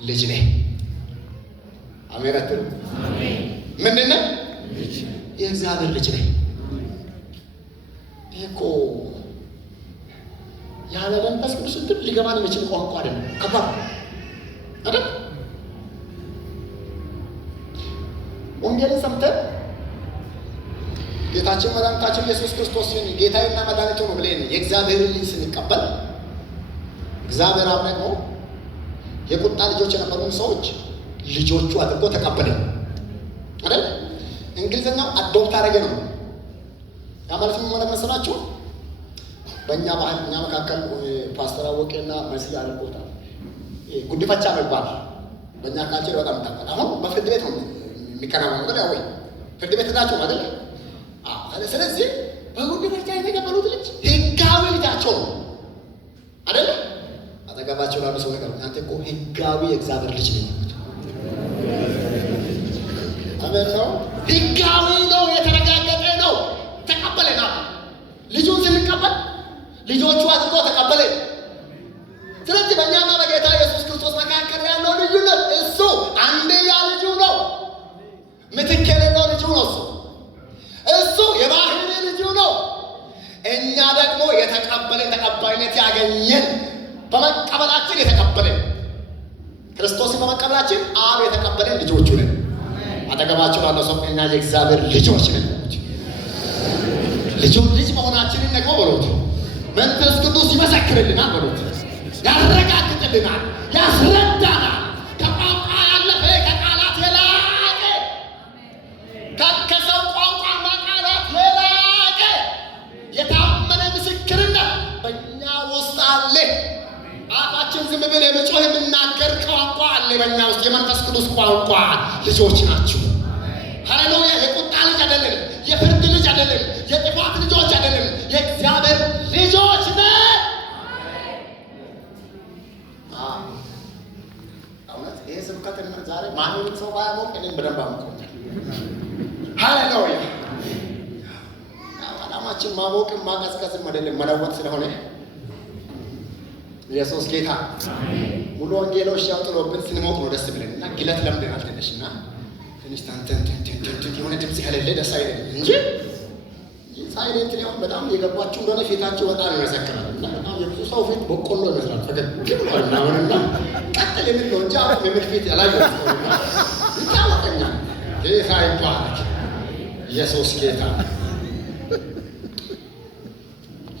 ልጅ ነህ። አሜን አትሉ? ምንድን ነህ? የእግዚአብሔር ልጅ ነህ። ይሄ እኮ ያለ መንፈስ ቅዱስ እንትን ሊገባን የሚችል ቋንቋ አይደለም። ከባድ አይደል? ወንጌልን ሰምተን ጌታችን መድኃኒታችን ኢየሱስ ክርስቶስን ጌታዬና መድኃኒቱ ነው ብለን የእግዚአብሔርን ልጅ ስንቀበል እግዚአብሔር አብ ደግሞ የቁጣ ልጆች የነበሩን ሰዎች ልጆቹ አድርጎ ተቀበለ አይደል? እንግሊዝኛው አዶፕት አደረገ ነው። ያ ማለት ምን ማለት መሰላችሁ? በእኛ ባህል እኛ መካከል ፓስተር አወቄና መስል አድርጎታል። ጉድፈቻ መባል በእኛ ካልቸር በጣም ታውቃለህ። አሁን በፍርድ ቤት ነው የሚከናወነው አይደል? ወይ ፍርድ ቤት ናቸው አይደል? ስለዚህ በጉድፈቻ የተቀበሉት ልጅ ህጋዊ ልጃቸው ነው አይደል? አጠገባቸው ላሉ ሰው ነገር እናንተ እኮ ህጋዊ የእግዚአብሔር ልጅ ነኝ። አሜን ነው። ህጋዊ ነው፣ የተረጋገጠ ነው። ተቀበለና ልጁን ስንቀበል ልጆቹ አድርጎ ተቀበለ። ስለዚህ በእኛና በጌታ ኢየሱስ ክርስቶስ መካከል ያለው ልዩነት እሱ አንድያ ልጁ ነው። ምትክ የሌለው ልጁ ነው። እሱ የባህሪ ልጁ ነው። እኛ ደግሞ የተቀበለን ተቀባይነት ያገኘን በመቀበላችን የተቀበለን ክርስቶስን በመቀበላችን አብ የተቀበለን ልጆቹ ነን። አጠገባቸው ላለው ሰው እኛ የእግዚአብሔር ልጆች ነን። ልጅ መሆናችንን ደግሞ በሉት መንፈስ ቅዱስ ይመሰክርልናል፣ በሉት ያረጋግጥልናል፣ ያስረዳናል። ከቋንቋ ያለፈ ከቃላት የላቀ ከሰው ቋንቋና ቃላት የላቀ የታመነ ምስክርነት በእኛ ውስጥ አለ። አፋችን ዝም ብለን የመጮህ የምናገር ቋንቋ አለ በእኛ ውስጥ፣ የመንፈስ ቅዱስ ቋንቋ። ልጆች ናችሁ። ሃሌሉያ! የቁጣ ልጅ አይደለም፣ የፍርድ ልጅ አይደለም፣ የጥፋት ልጆች አይደለም፣ የእግዚአብሔር ልጆች ነን። እውነት ይሄ ስብከት ዛሬ ማንንም ሰው ባያሞቅ እኔም በደንብ አሞቀኛል። ሃሌሉያ! ዓላማችን ማሞቅም ማቀዝቀዝም አይደለም፣ መለወጥ ስለሆነ ኢየሱስ ጌታ። ሙሉ ወንጌሎች ያውጥሎብን ስንሞቅ ነው ደስ ብለን እና ግለት ለምደናል ትንሽና ትንሽ ታንተን የሆነ ድምፅ ከሌለ ደስ አይለንም እንጂ ሳይሌንት ሊሆን በጣም የገባችሁ እንደሆነ ፊታችሁ በጣም ይመሰክራል። እና በጣም የብዙ ሰው ፊት በቆሎ ይመስላል። ፈገግ ብሏል ምናምንና ቀጥል የሚል ነው እንጂ አሁን የምር ፊት ያላየሁት ነውና ይታወቀኛል። ጌታ ይባረክ። ኢየሱስ ጌታ።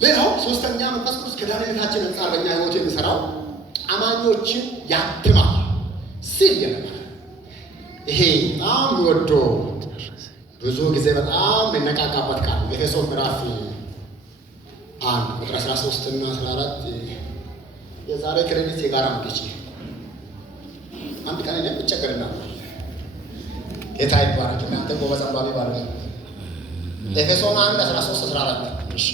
ሌላው ሶስተኛ መንፈስ ቅዱስ ከዳንነታችን አንጻር በእኛ ህይወት የሚሰራው አማኞችን ያድማል ሲል ያለማል። ይሄ በጣም ወዶ ብዙ ጊዜ በጣም የነቃቃበት ቃል ኤፌሶን ምዕራፍ 1 ቁጥር 13 እና 14 የዛሬ ክሬዲት የጋራ መጥቼ አንድ ቀን እኔም ብቸገርና ጌታ ይባረክ። እናንተ ጎበዝ አንባቢ ባለ ኤፌሶን 1 13 14 እሺ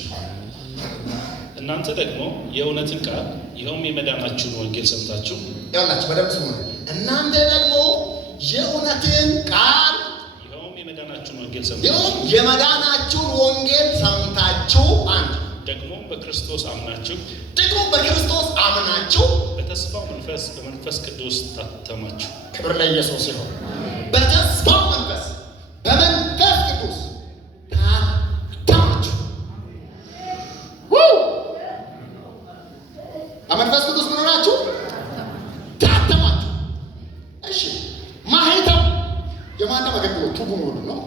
እናንተ ደግሞ የእውነትን ቃል ይኸውም የመዳናችሁን ወንጌል ሰምታችሁ ያላችሁ በደንብ ስሙ። እናንተ ደግሞ የእውነትን ቃል ይኸውም የመዳናችሁን ወንጌል ሰምታችሁ ይኸውም የመዳናችሁን ወንጌል ሰምታችሁ አንድ ደግሞ በክርስቶስ አምናችሁ በተስፋው መንፈስ በመንፈስ ቅዱስ ታተማችሁ። ክብር ለኢየሱስ ይሁን። በተስፋው መንፈስ በመንፈስ ቅዱስ ታተማችሁ። በመንፈስ ቅዱስ ምን ሆናችሁ? ታተማችሁ። እሺ ማህተም የማህተም አገልግሎት ትርጉሙ ነው።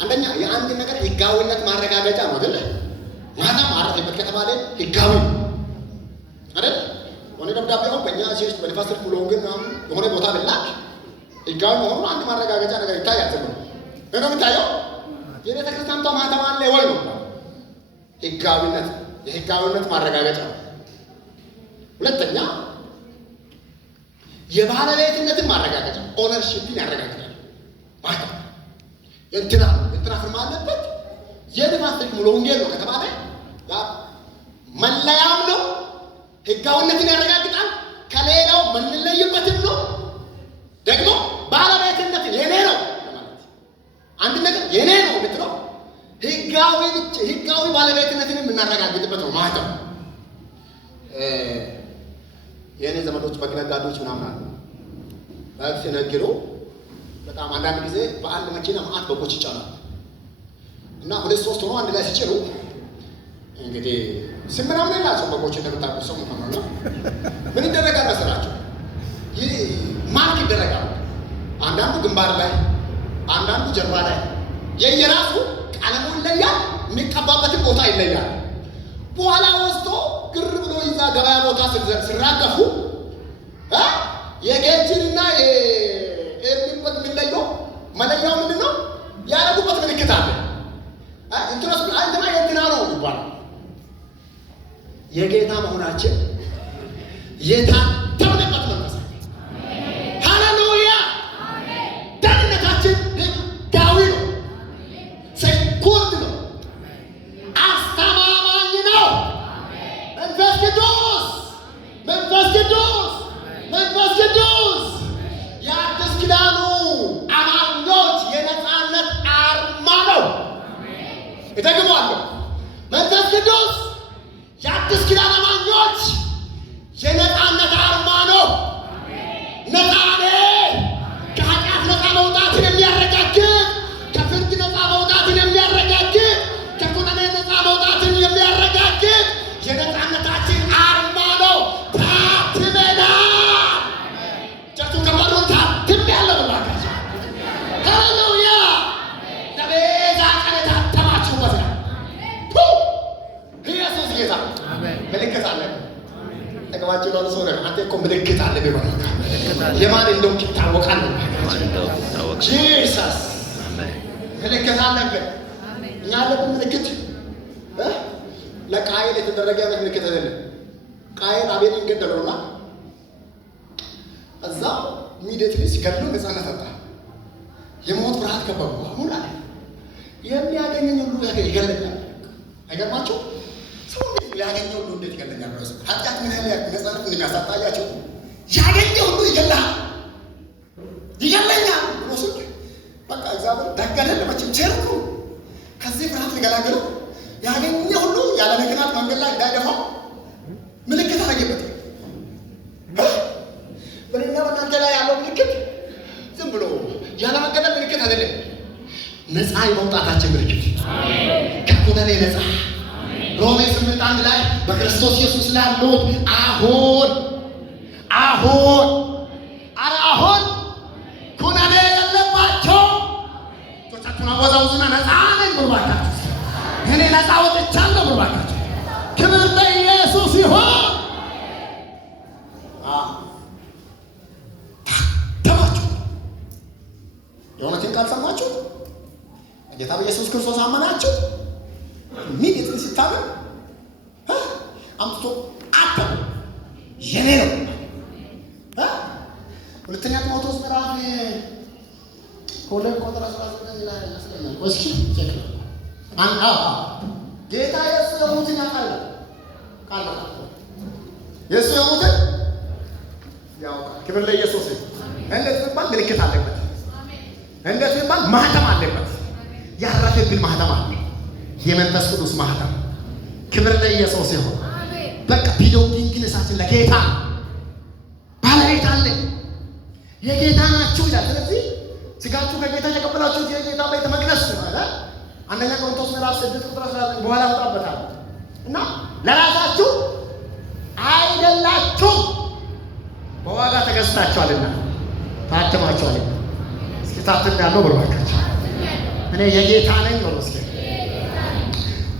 አንደኛ የአንድ ነገር ህጋዊነት ማረጋገጫ ነው አይደል? ማህተም ማረጋገጥ ከተባለ ህጋዊ አይደል? ወደ ደብዳቤው በእኛ ቸርች በሊፋስር ብሎግን የሆነ ቦታ ብላክ ህጋዊ መሆኑን አንድ ማረጋገጫ ነገር ይታያል። ነው የምታየው የቤተ ክርስቲያኗ ማህተም አለ ወይ ነው ህጋዊነት፣ የህጋዊነት ማረጋገጫ ነው። ሁለተኛ የባለቤትነትን ማረጋገጫ ኦነርሺፕን ያረጋግጣል። ማለት እንትና ፍርማ አለበት የልማት ሙሉ ወንጌል ነው ከተባለ መለያም ነው፣ ህጋዊነትን ያረጋግጣል። ከሌላው የምንለይበትም ነው። ደግሞ ባለቤትነትን የኔ ነው ማለት አንድ ነገር የኔ ነው የምትለው ህጋዊ ባለቤትነትን የምናረጋግጥበት ነው ማለት ነው። የኔ ዘመዶች በግ ነጋዴዎች ምናምን አሉ። በግ ሲነግሩ በጣም አንዳንድ ጊዜ በአንድ መኪና መዓት በጎች ይጫናል እና 2-3 ሆኖ አንድ ላይ ሲጭኑ እንግዲህ ስም ምናምን የላቸው በጎች እንደምታውቁት ሰው ምናምን ነው። ምን ይደረጋል መሰላቸው? ይህ ማርክ ይደረጋል። አንዳንዱ ግንባር ላይ፣ አንዳንዱ ጀርባ ላይ የየራሱ ቀለሙ ይለያል፣ የሚቀባበትን ቦታ ይለያል። በኋላ ወስዶ ግር ብሎ ይዛ ገበያ ቦታ ሲራገፉ የጌጅንና የኤርሚንበት የሚለየው መለያው ምንድን ነው? ያረጉበት ምልክት አለ። እንትነስ አንተና የእንትና ነው ይባላል። የጌታ መሆናችን የታተምንበት መንፈስ ሃሌሉያ። ደህንነታችን ሕጋዊ ነው፣ ሴኩርድ ነው፣ አስተማማኝ ነው። መንፈስ ቅዱስ መንፈስ ቅዱስ መንፈስ ቅዱስ የአዲስ ኪዳኑ አማኞች የነፃነት አርማ ነው። እደግመዋለሁ። መንፈስ ቅዱስ የአዲስ ኪዳን አማኞች የነፃነት አርማ ነው። ነፃ ነኝ፣ ከኃጢአት ነፃ መውጣትን የሚያረጋግጥ፣ ከፍርድ ነፃ መውጣትን የሚያረጋግጥ፣ ከኩነኔ ነፃ መውጣትን የሚያረጋግጥ የነፃነታችን አርማ ነው። ታትመናል። ጨቱ ከበሩ ታትሜያለሁ ብላችሁ ሃሌሉያ። ለቤዛ ቀን የታተማችሁበት ነው። ኢየሱስ ጌታ። ምልክት አለ። ተገባችሁ ነው። ሰው አንተ እኮ ምልክት አለ ቢሆን የማን እንደው ይታወቃል። ጂሰስ ምልክት አለበት። እኛ ያለብን ምልክት ለቃየል የተደረገ ምልክት አይደለም። ቃየል አቤልን ገደለውና እዛ ኢሚዲየትሊ ሲገድሉ ነፃነት አጣ። የሞት ፍርሃት ከበበው። አሁን አለ የሚያገኘኝ ሁሉ ይገለኛል። አይገርማችሁ? ሰው ሊያገኘው ሁሉ እንዴት ይገለኛል? ኃጢአት ምን ያህል ነፃነት እንደሚያሳጣያቸው ያገኘው ሁሉ ይገላል፣ ይገለኛል ብሎ ሲል በቃ እግዚአብሔር ደግ አይደለም መቼም ቸርኩ ከዚህ ፍርሃት ሊገላግለው ያገኘ ሁሉ ያለ ምክንያት መንገድ ላይ እንዳይደፋው ምልክት አደረገበት። በእኔና በእናንተ ላይ ያለው ምልክት ዝም ብሎ ያለ መገደል ምልክት አይደለም፣ ነፃ የመውጣታችን ምልክት፣ ከኩነኔ ነፃ። ሮሜ 8:1 ላይ በክርስቶስ ኢየሱስ ላሉት አሁን ኩነኔ የለባቸው። ቶቻችሁን አወዛውዙና ነፃ ነኝ ብርባካችሁ፣ እኔ ነፃ ወጥቻለሁ ብርባካችሁ። ክብር ለኢየሱስ ይሁን። ታተማችሁ። የእውነትን ቃል ሰማችሁ። ጌታ በኢየሱስ ክርስቶስ አመናችሁ። ኢሚዲየትሊ ሲታመን አምጥቶ አተም የኔ ነው። ሁለተኛ ጢሞቴዎስ ምዕራፍ 2:19 ላይ ያስቀምጣል። ወስኪ ቼክ ጌታ የሱ የሙትን ያውቃል። ቃል በቃል የሱ የሙትን ያውቃል። ክብር ለኢየሱስ ይሁን። እንደዚህ ባል ምልክት አለበት። እንደዚህ ባል ማህተም አለበት። ያረፈብን ማህተም አለ። የመንፈስ ቅዱስ ማህተም። ክብር ለኢየሱስ ይሁን። በቃ ቢሎንጊንግነሳችን ለጌታ ባለቤት አለ። የጌታ ናችሁ ይላል። ስለዚህ ስጋችሁ ከጌታ የተቀበላችሁት የጌታ ቤተ መቅደስ ማለት አንደኛ ቆሮንቶስ ምዕራፍ 6:19 በኋላ ወጣበታል እና ለራሳችሁ አይደላችሁ በዋጋ ተገዝታችኋልና ታትማችኋልና። እስኪ ታትም ያለው ብርባካችሁ እኔ የጌታ ነኝ ነው። እስኪ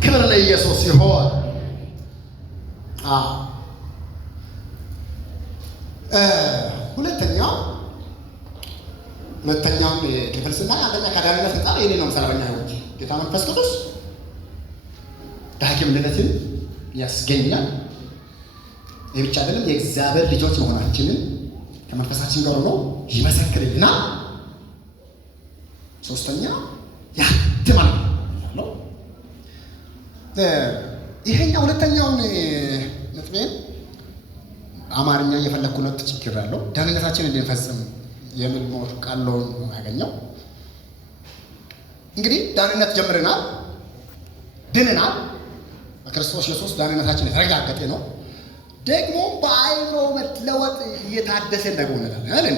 ክብር ለኢየሱስ ይሁን። ሁለተኛውን ክፍል ስናይ አንደኛ ከዳንነት አንጻር የኔ ነው ሰራኛ ህይወት ጌታ መንፈስ ቅዱስ ዳግም ልደትን ያስገኛል። ይህ ብቻ አይደለም፣ የእግዚአብሔር ልጆች መሆናችንን ከመንፈሳችን ጋር ሆኖ ይመሰክርልናል። ሶስተኛ ያድማል ነው። ይሄኛው ሁለተኛውን ነጥቤን አማርኛ እየፈለኩ ነው ችግር አለው። ደህንነታችንን እንድንፈጽም የሚል ቃል ነው ያገኘው። እንግዲህ ደህንነት ጀምረናል፣ ድነናል። በክርስቶስ ኢየሱስ ደህንነታችን የተረጋገጠ ነው። ደግሞ በአይምሮ መለወጥ እየታደሰ እንደሆነታል አይደል?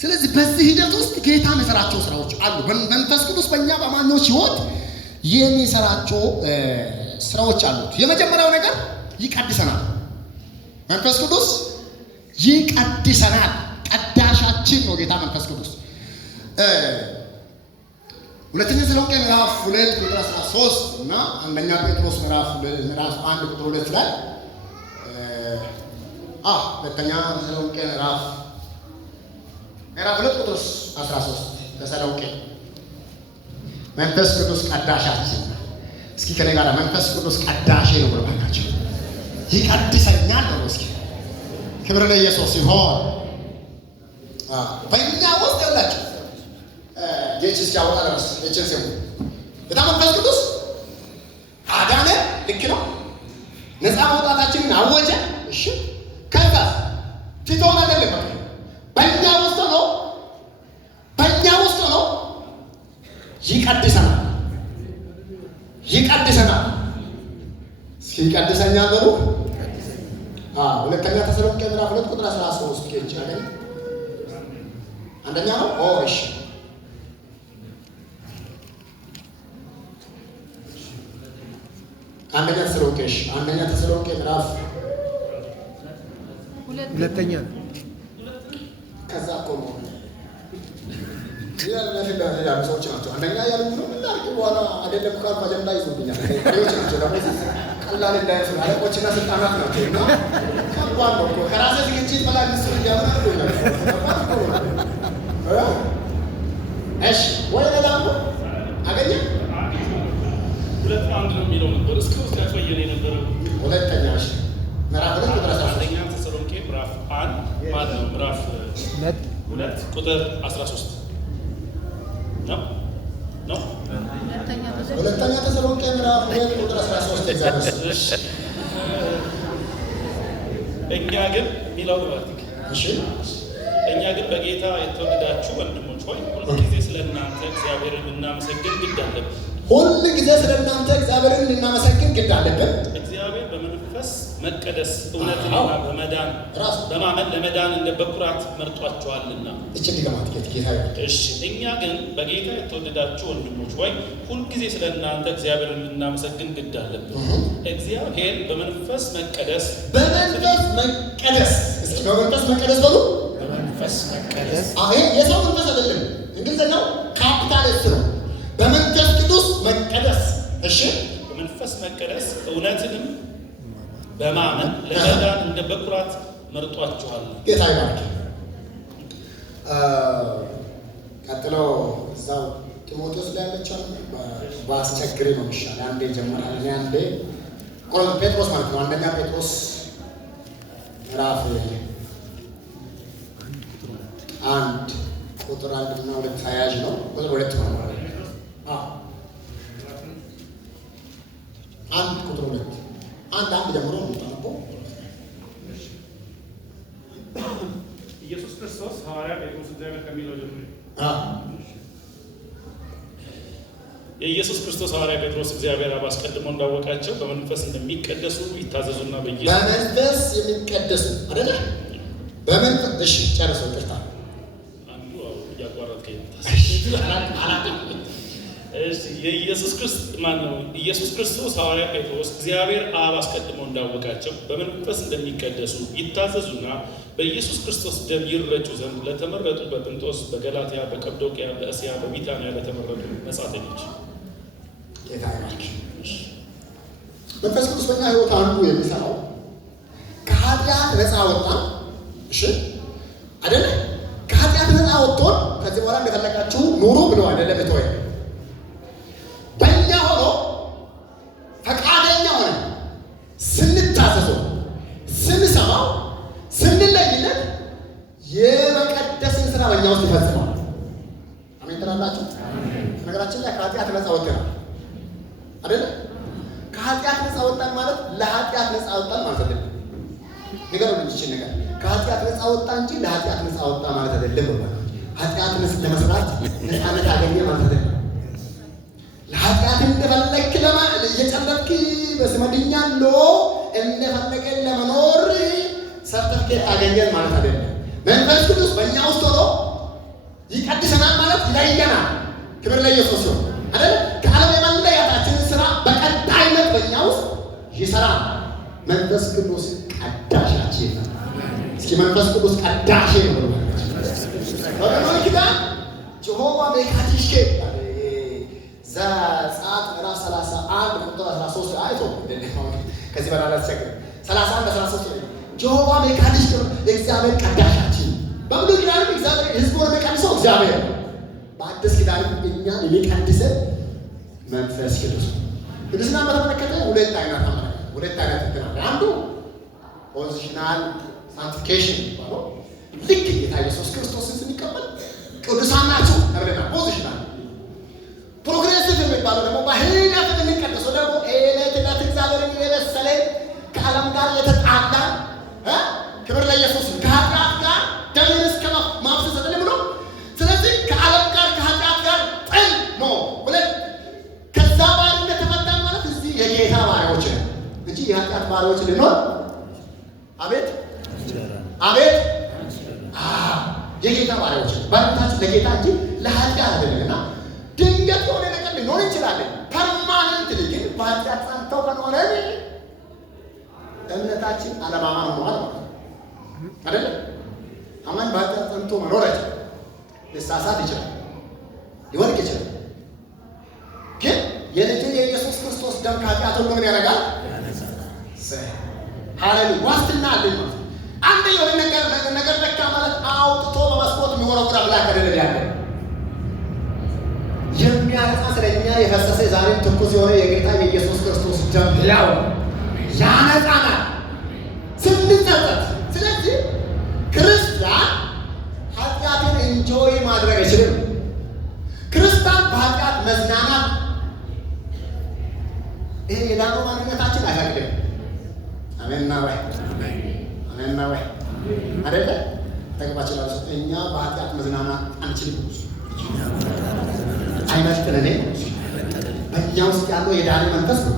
ስለዚህ በዚህ ሂደት ውስጥ ጌታ የሚሰራቸው ስራዎች አሉ። መንፈስ ቅዱስ በእኛ በአማኞች ህይወት የሚሰራቸው ስራዎች አሉት። የመጀመሪያው ነገር ይቀድሰናል። መንፈስ ቅዱስ ይቀድሰናል። ቀዳሻችን ነው ጌታ መንፈስ ቅዱስ። ሁለተኛ ተሰሎንቄ ምዕራፍ 2 ቁጥር 13 እና አንደኛ ጴጥሮስ ምዕራፍ 1 ቁጥር 2 ላይ ሁለተኛ ተሰሎንቄ ምዕራፍ 2 ቁጥር 13 ተሰሎንቄ መንፈስ ቅዱስ ቀዳሻችን። እስኪ ከኔ ጋር መንፈስ ቅዱስ ቀዳሼ ነው ብሎ ባካችሁ ይቀድሰኛል ነው። እስኪ ክብር ለኢየሱስ ይሁን። በእኛ ውስጥ ያላችሁ ጌችስ ያወጣ ድረስ ጌችስ ነው በጣም መንፈስ ቅዱስ አዳነ። ልክ ነው። ነፃ መውጣታችንን አወጀ። እሺ ከዛ ፊቶን አይደለም በእኛ ውስጥ ነው። በእኛ ውስጥ ነው ይቀድሰናል። ይቀድሰናል። ሲቀድሰኛል በሉ። ሁለተኛ ተሰሎንቄ ምዕራፍ 2 ቁጥር 13 ጌች አይደል? አንደኛ ነው። እሺ አንደኛ ተሰሎንቄ ምዕራፍ ሁለተኛ ከዛ እኮ ነው ያሉ ሰዎች ናቸው። አንደኛ ያሉ ነው ምናልክ በኋላ አይደለም ካል አጀንዳ ይዞብኛል። ሌሎች ናቸው ደግሞ ቀላል እንዳይሱ አለቆችና ስልጣናት ናቸው። እና ከባድ ነው እኮ ከራሴ ዝግጅት በላይ ምስ እያምናሉ ይላል። እሺ ወይ ሌላ ነው አገኘ ሁለት አንድ ነው የሚለው ነበር እስከ ውስጥ ያቆየን የነበረው ሁለተኛ ምዕራፍ 2 ቁጥር 13 አንደኛ ተሰሎንቄ ምዕራፍ 1 ማለት ነው ምዕራፍ 2 ቁጥር 13 ነው። ሁለተኛ ተሰሎንቄ ምዕራፍ 2 ቁጥር 13 እሺ እኛ ግን ሚለው ባርክ እሺ እኛ ግን በጌታ የተወደዳችሁ ወንድሞች ሆይ ሁልጊዜ ስለእናንተ እግዚአብሔርን እናመሰግን ግድ አለብን። ሁልጊዜ ስለእናንተ እግዚአብሔርን እናመሰግን ግድ አለብን። እግዚአብሔር በመንፈስ መቀደስ እውነትና በማመን ለመዳን እንደ በኩራት መርጧቸዋልና። እቺ ድገማት ጌታ። እሺ እኛ ግን በጌታ የተወደዳችሁ ወንድሞች ሆይ ሁልጊዜ ስለእናንተ እግዚአብሔርን እናመሰግን ግድ አለብን። እግዚአብሔር በመንፈስ መቀደስ እስኪ በመንፈስ መቀደስ በሉ። በመንፈስ መቀደስ የሰው መንፈስ አይደለም። እንግሊዝኛው ካፒታል ኤስ ነው። በመንፈስ ቅዱስ መቀደስ። እሺ በመንፈስ መቀደስ እውነትንም በማመን ለመዳን እንደ በኩራት መርጧቸዋል። ጌታ ይባርክ። ቀጥሎ እዛው ጢሞቴዎስ ላይ ያለችው በአስቸግሪ ነው ይሻል። አንዴ ጀመራል። አንዴ ጴጥሮስ ማለት ነው። አንደኛ ጴጥሮስ ምዕራፍ 1 ቁጥር 1 እና 2 ተያያዥ ነው። ቁጥር 2 ነው ማለት ነው። አንድ ቁጥር 2 አንድ ጀምሮ ነው። ኢየሱስ ክርስቶስ ሐዋርያ ጴጥሮስ እግዚአብሔር ከሚለው ጀምሮ የኢየሱስ ክርስቶስ ሐዋርያ ጴጥሮስ እግዚአብሔር አብ አስቀድሞ እንዳወቃቸው በመንፈስ እንደሚቀደሱ ይታዘዙና በመንፈስ የሚቀደሱ አይደለ? በመንፈስ እሺ፣ ጨርሰው ይቅርታ። አንዱ ያቋረጥከኝ የኢየሱስ ክርስቶስ ሐዋርያ ጴጥሮስ እግዚአብሔር አብ አስቀድሞ እንዳወቃቸው በመንፈስ እንደሚቀደሱ ይታዘዙና በኢየሱስ ክርስቶስ ደም ይረጩ ዘንድ ለተመረጡ በጵንጦስ፣ በገላትያ፣ በቀጵዶቅያ፣ በእስያ፣ በቢታንያ ለተመረጡ መጻተኞች። ጌታ ይባርክ። መንፈስ ቅዱስ በእኛ ሕይወት አንዱ የሚሰራው ከኃጢአት ነፃ ወጣን። እሺ አይደለ? ከኃጢአት ነፃ ወጥቶን ከዚህ በኋላ እንደፈለጋችሁ ኑሩ ብሎ አይደለም የተወው። በእኛ ሆኖ ፈቃደኛ ሆነ ስንታዘዘው፣ ስንሰማው፣ ስንለይለት የመቀደስን ስራ በእኛ ውስጥ ይፈጽማል። አሜን ትላላችሁ? ነገራችን ላይ ከኃጢአት ነፃ ወጥተናል አይደለ? ከኃጢአት ነፃ ወጣን ማለት ለኃጢአት ነፃ ወጣን ማለት አይደለም። ንገሩን እንጂ ነገር ከኃጢአት ነፃ ወጣ እንጂ ለኃጢአት ነፃ ወጣ ማለት አይደለም። ኃጢአት ለመስራት ነፃነት አገኘ ማለት አይደለም። ለኃጢአት እንደፈለክ እየጨለልክ በስመድኛለሁ እንደፈለገ ለመኖር ሰርተፍኬት አገኘን ማለት አይደለም። መንፈስ ቅዱስ በእኛ ውስጥ ሆኖ ይቀድሰናል ማለት ይለየናል። ክብር ለኢየሱስ ይሁን አይደል? ከዓለም የመለያታችንን ስራ በቀጣይነት በእኛ ውስጥ ይሰራል። መንፈስ ቅዱስ ቀዳሻችን ነው። እስኪ መንፈስ ቅዱስ ቀዳሼ ነው። በደማን ኪዳን ጀሆቫ ሜካቲሽኬ አይቶ ከዚህ በኋላ አላስቸግር 31 13 ጆባ ሜካኒስት እግዚአብሔር ቀዳሻችን በብሉይ ኪዳን እግዚአብሔር ሕዝቡን የሚቀድሰው እግዚአብሔር በአዲስ ኪዳን እኛን የሚቀድሰን መንፈስ ቅዱስ ቅዱስና በተመለከተ ሁለት አይነት እንትን አለ። አንዱ ፖዚሽናል ሳንቲፊኬሽን ይባላል። ልክ ጌታ ኢየሱስ ክርስቶስን ስንቀበል ቅዱሳን ናችሁ ተብለናል። ፖዚሽናል ፕሮግሬሲቭ የሚባለው ደግሞ በሂደት የምንቀደሰው ደግሞ ዕለት ዕለት እግዚአብሔርን የመሰለ ከዓለም ጋር የተጣላ ክብር ለኢየሱስ ከኃጢአት ጋር ደምን እስከ ማፍሰስ ብሎ ስለዚህ ከዓለም ጋር ከኃጢአት ጋር ጥል ነው ብለን ከዛ ባርነት ተፈታን ማለት እዚህ የጌታ ባሪያዎች ነን እንጂ የኃጢአት ባሪያዎች ልንሆን አቤት አቤት የጌታ ባሪያዎች ባሪያዎች ለጌታ እንጂ ለኃጢአት አይደለምና ድንገት የሆነ ነገር ሊኖር ይችላል። ፐርማነንት ግን በኃጢአት ጸንተው ከኖረ እምነታችን አለማማን ሆኗል አይደል? አማን በኃጢአት ጸንቶ መኖር አይችልም። ሊሳሳት ይችላል፣ ሊወድቅ ይችላል። ግን የልጁ የኢየሱስ ክርስቶስ ደም ከኃጢአት ሁሉ ምን ያደርጋል? ሃሌሉያ! ዋስትና አለኝ ማለት አንድ የሆነ ነገር ደካ ማለት አውጥቶ በመስኮት የሚወረውር አምላክ አይደለም ያለ የሚያነጻ ስለኛ የፈሰሰ ዛሬም ትኩስ የሆነ የጌታ የኢየሱስ ክርስቶስ ደም ያው ያነጻናል ስንጸጸት። ስለዚህ ክርስቲያን ኃጢአትን ኢንጆይ ማድረግ አይችልም። ክርስቲያን በኃጢአት መዝናናት ይሄ የዳነው ማንነታችን አይፈቅድም። አሜንና ወይ አሜንና ወይ አይደለ? ተግባችን አለ እኛ በኃጢአት መዝናናት አንችልም። አይመስልም እኔ በእኛ ውስጥ ያለው የዳነ መንፈስ ነው።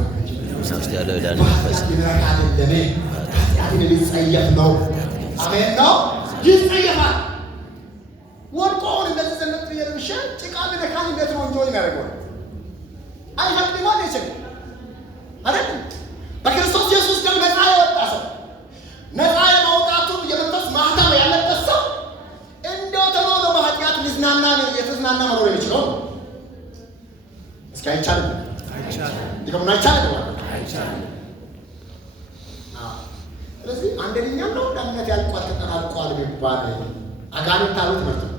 በኃጢአት ይመራል ለኔ ኃጢአትን ሊጸየፍ ነው። አሜን ነው ይጸየፋል። ወድቆውን እንደዚህ ዘነት የርብሻ ጭቃ ለካን እንዴት ነው እንጆይ የሚያደርገው? አይፈቅድም ማለት ይችላል አይደል? በክርስቶስ ኢየሱስ ደም ነፃ የወጣ ሰው ነፃ የመውጣቱን የመንፈስ ማህተም ያለበት ሰው እንደው ተኖሮ በኃጢአት ሊዝናና የተዝናና መኖር የሚችለው እስኪ አይቻልም። ይገርምና አይቻልም። ስለዚህ አንደኛ ነው ዳንነት ያልቋል ተጠናቋል የሚባል አጋንንታዊ ትምህርት ነው።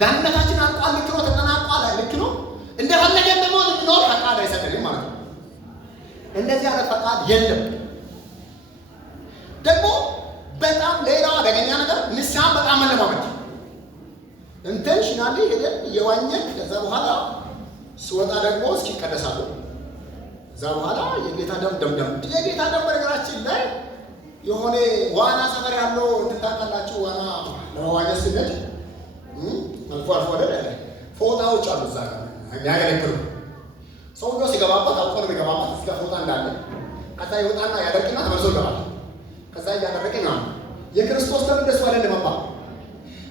ዳንነታችን አልቋል ልክ ነው፣ ተጠናቋል ልክ ነው። እንደፈለገን ደግሞ ልንኖር ፈቃድ አይሰጠንም ማለት ነው። እንደዚህ አይነት ፈቃድ የለም። ደግሞ በጣም ሌላው አደገኛ ነገር ንስሐ በጣም መለማመድ ኢንቴንሽናሊ ሄደን እየዋኘን ከዛ በኋላ ስወጣ ደግሞ እስኪቀደሳሉ ከዛ በኋላ የጌታ ደም የጌታ ደም በነገራችን ላይ የሆነ ዋና ሰፈር ያለው ትታቃላችሁ። ዋና ለዋኘት ስንሄድ አልፎ አይደል ፎጣዎች አሉ እዛ የሚያገለግሉ ሰውየው ሲገባበት አውቆ ነው የሚገባበት እስከ ፎጣ እንዳለ ከዛ ይወጣና ያደርቅና ተመልሶ ይገባል። ከዛ እያደረገ ነው የክርስቶስ ደም እንደሱ አይደለም አባ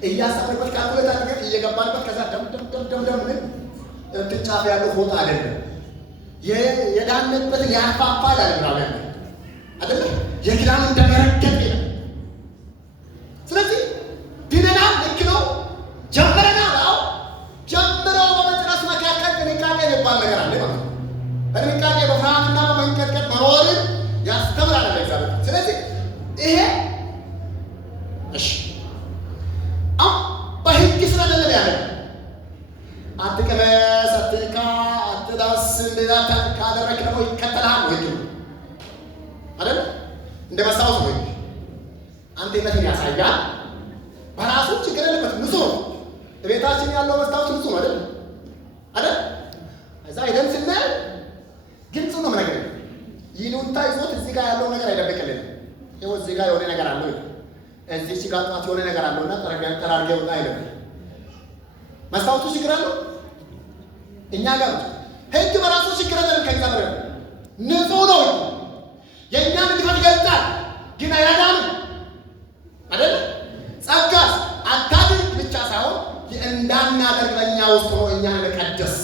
እያሳበበት ካልኩሌት አድርገን እየገባንበት ከዛ ደም ምን ትጫፍ ያለው ፎጣ አይደለም የዳንበት ያፋፋ አይደለም አይደለ የክዳኑ እንደመረከት ይላል። ስለዚህ ድነናል ልክ ነው ጀምረናል። አዎ ጀምረው በመጨረስ መካከል ጥንቃቄ የሚባል ነገር አለ ማለት ነው። በጥንቃቄ በፍርሃትና በመንቀጥቀጥ መኖርን ያስተምራል እግዚአብሔር። ስለዚህ ይሄ እሺ በህግ ስለሌለ ያለ አትቀመስ፣ አትንካ፣ አትዳስ እንደዛ ካደረግህ ደግሞ ይከተልሃል ወይ አይደል? እንደ መስታወት ወይ አንተነትን ያሳያል። በራሱ ችግር የለበትም፣ ንጹህ ነው። ቤታችን ያለው መስታወት ንጹህ ነው አይደል? እዛ ሄደን ስናይ ግልጽ ነው ነገር ይሉንታ ይዞት እዚህ ጋር ያለው ነገር አይደበቅልንም። ይኸው እዚህ ጋር የሆነ ነገር አለው እዚህ ጋር ጣት የሆነ ነገር አለውና ተራርገ ወጣ አይደለም። መስታወቱ ችግር አለው እኛ ጋር ህግ በራሱ ችግር አይደለም። ከእግዚአብሔር ንጹህ ነው። የእኛን ግፋት ይገልጣል ግን አያዳንም አይደል? ጸጋስ አታድርግ ብቻ ሳይሆን እንዳናደርግ በእኛ ውስጥ ሆኖ እኛን ለቀደስ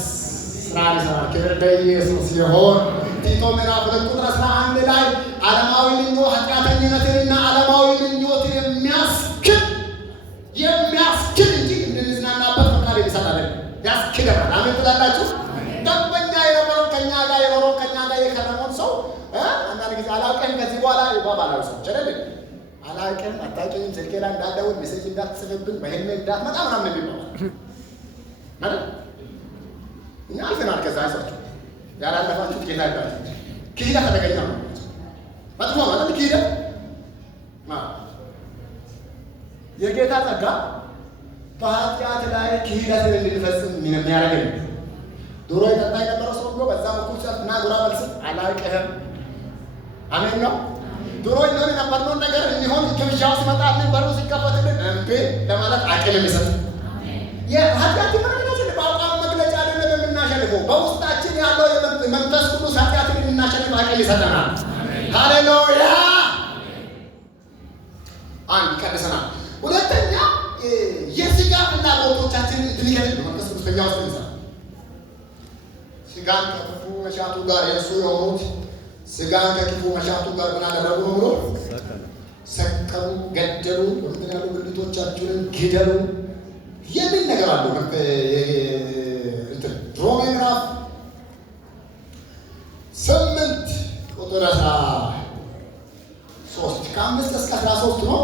ስራ ይሰራል። ክብር ለኢየሱስ ይሁን። ቲቶ ምዕራፍ 2 ቁጥር 11 ላይ ዓለማዊ ምኞት ኃጢአተኝነትንና ዓለማዊ ምኞትን የሚያስክድ እንጂ እንድንዝናናበት ፈቃድ የሚሰጥ አይደለም። ያስክደናል። አሜን ትላላችሁ? ደንበኛ የነበረው ከእኛ ጋር የኖረው አባባላዊ ሰዎች አይደል? አላውቅም፣ አታውቂኝም፣ ስልኬ ላይ እንዳትደውል፣ ሜሴጅ እንዳትጽፍብኝ፣ በህልሜ እንዳትመጣ ምናምን የሚባባል አይደል? እኛ አልፈናል። ከዛ አይዟችሁ ያላለፋችሁት ጌታ ይባላል። ክህደት አደገኛ ነው። መጥፎ ማለት ክህደት የጌታ ጸጋ በኃጢአት ላይ ክህደትን እንድንፈጽም የሚያደርገን ድሮ የጠጣ የነበረው ሰው ብሎ በዛ በኩል እና ጉራ መልስ አላውቅህም። አሜን ነው። ድሮ ይኖር የነበርነውን ነገር እንዲሆን ግብዣው ሲመጣልን በሩ ሲከፈትልን እምቢ ለማለት አቅም የሚሰጥ የኃጢአት መግለጫችን በአቋም መግለጫ አይደለም የምናሸንፈው። በውስጣችን ያለው መንፈስ ቅዱስ ኃጢአትን የምናሸንፍ አቅም ይሰጠናል። ሃሌሉያ። አንድ ቀድሰናል። ሁለተኛ የስጋ ፍላጎቶቻችንን እንድንገድል መንፈስ ቅዱስ በእኛ ውስጥ ይሰራል። ስጋን ከክፉ መሻቱ ጋር የእርሱ የሆኑት ስጋን ከክፉ መሻቱ ጋር ምን አደረጉ ነው ብሎ ሰከሩ፣ ገደሉ፣ ወንድን ያሉ ብልቶቻችንን ግደሉ የሚል ነገር አለው። ሮሜ ምዕራፍ 8 ቁጥር 13 ከ5 እስከ 13 ነው።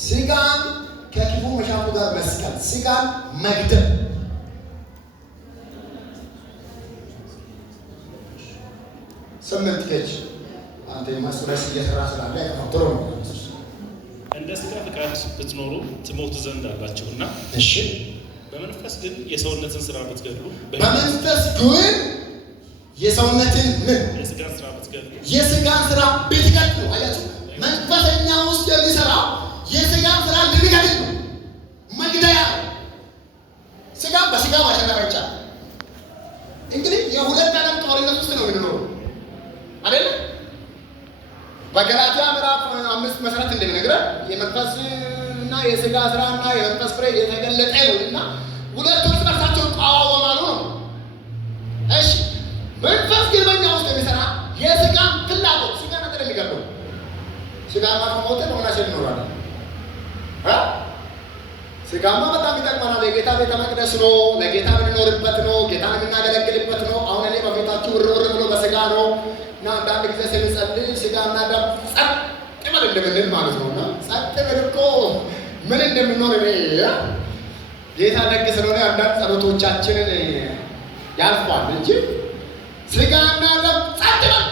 ስጋን ከክፉ መሻቱ ጋር መስቀል፣ ስጋን መግደል ስምንት ኬጅ አንተ ማስረስ እየሰራ ስላለ ጥሩ ነው። እንደ ስጋ ፈቃድ ብትኖሩ ትሞቱ ዘንድ አላችሁና፣ እሺ በመንፈስ ግን የሰውነትን ስራ ብትገድሉ፣ በመንፈስ ግን የሰውነትን ምን የስጋን ስራ ብትገድሉ፣ የስጋን ስራ ብትገድሉ። አያችሁ፣ መንፈሰኛ ውስጥ የሚሰራው የስጋን ስራ እንድንገድል ነው። መግደያ ስጋ በስጋ ማሸነፍ አይቻልም። እንግዲህ የሁለት ዓለም ጦርነት ውስጥ ነው የምንኖረው አይደል? በገላትያ ምዕራፍ 5 መሰረት እንደሚነግረን የመንፈስ እና የስጋ ስራና የመንፈስ ፍሬ የተገለጠ ነውና ሁለቱም እርስ በርሳቸው ይቃወማሉ ነው። እሺ መንፈስ ግን በእኛ ውስጥ የሚሰራ የስጋ ፍላጎት ስጋ ነገር የሚገርመው ስጋ ማከሞተ ነው ማለት ይኖራል። ስጋማ በጣም ይጠቅመናል። የጌታ ቤተ መቅደስ ነው። ለጌታ የምንኖርበት ነው። ጌታን የምናገለግልበት ነው። አሁን እኔ በፊታችሁ ውርውር ብሎ በስጋ ነው እና አንዳንድ ጊዜ ስንጸልይ ስጋና ደም ጸጥ ይበል እንደምንል ማለት ነው። እና ጸጥ ብል እኮ ምን እንደምንሆን እኔ ጌታ ደግ ስለሆነ አንዳንድ ጸሎቶቻችንን ያልፏል እንጂ ስጋና ደም ጸጥ ብል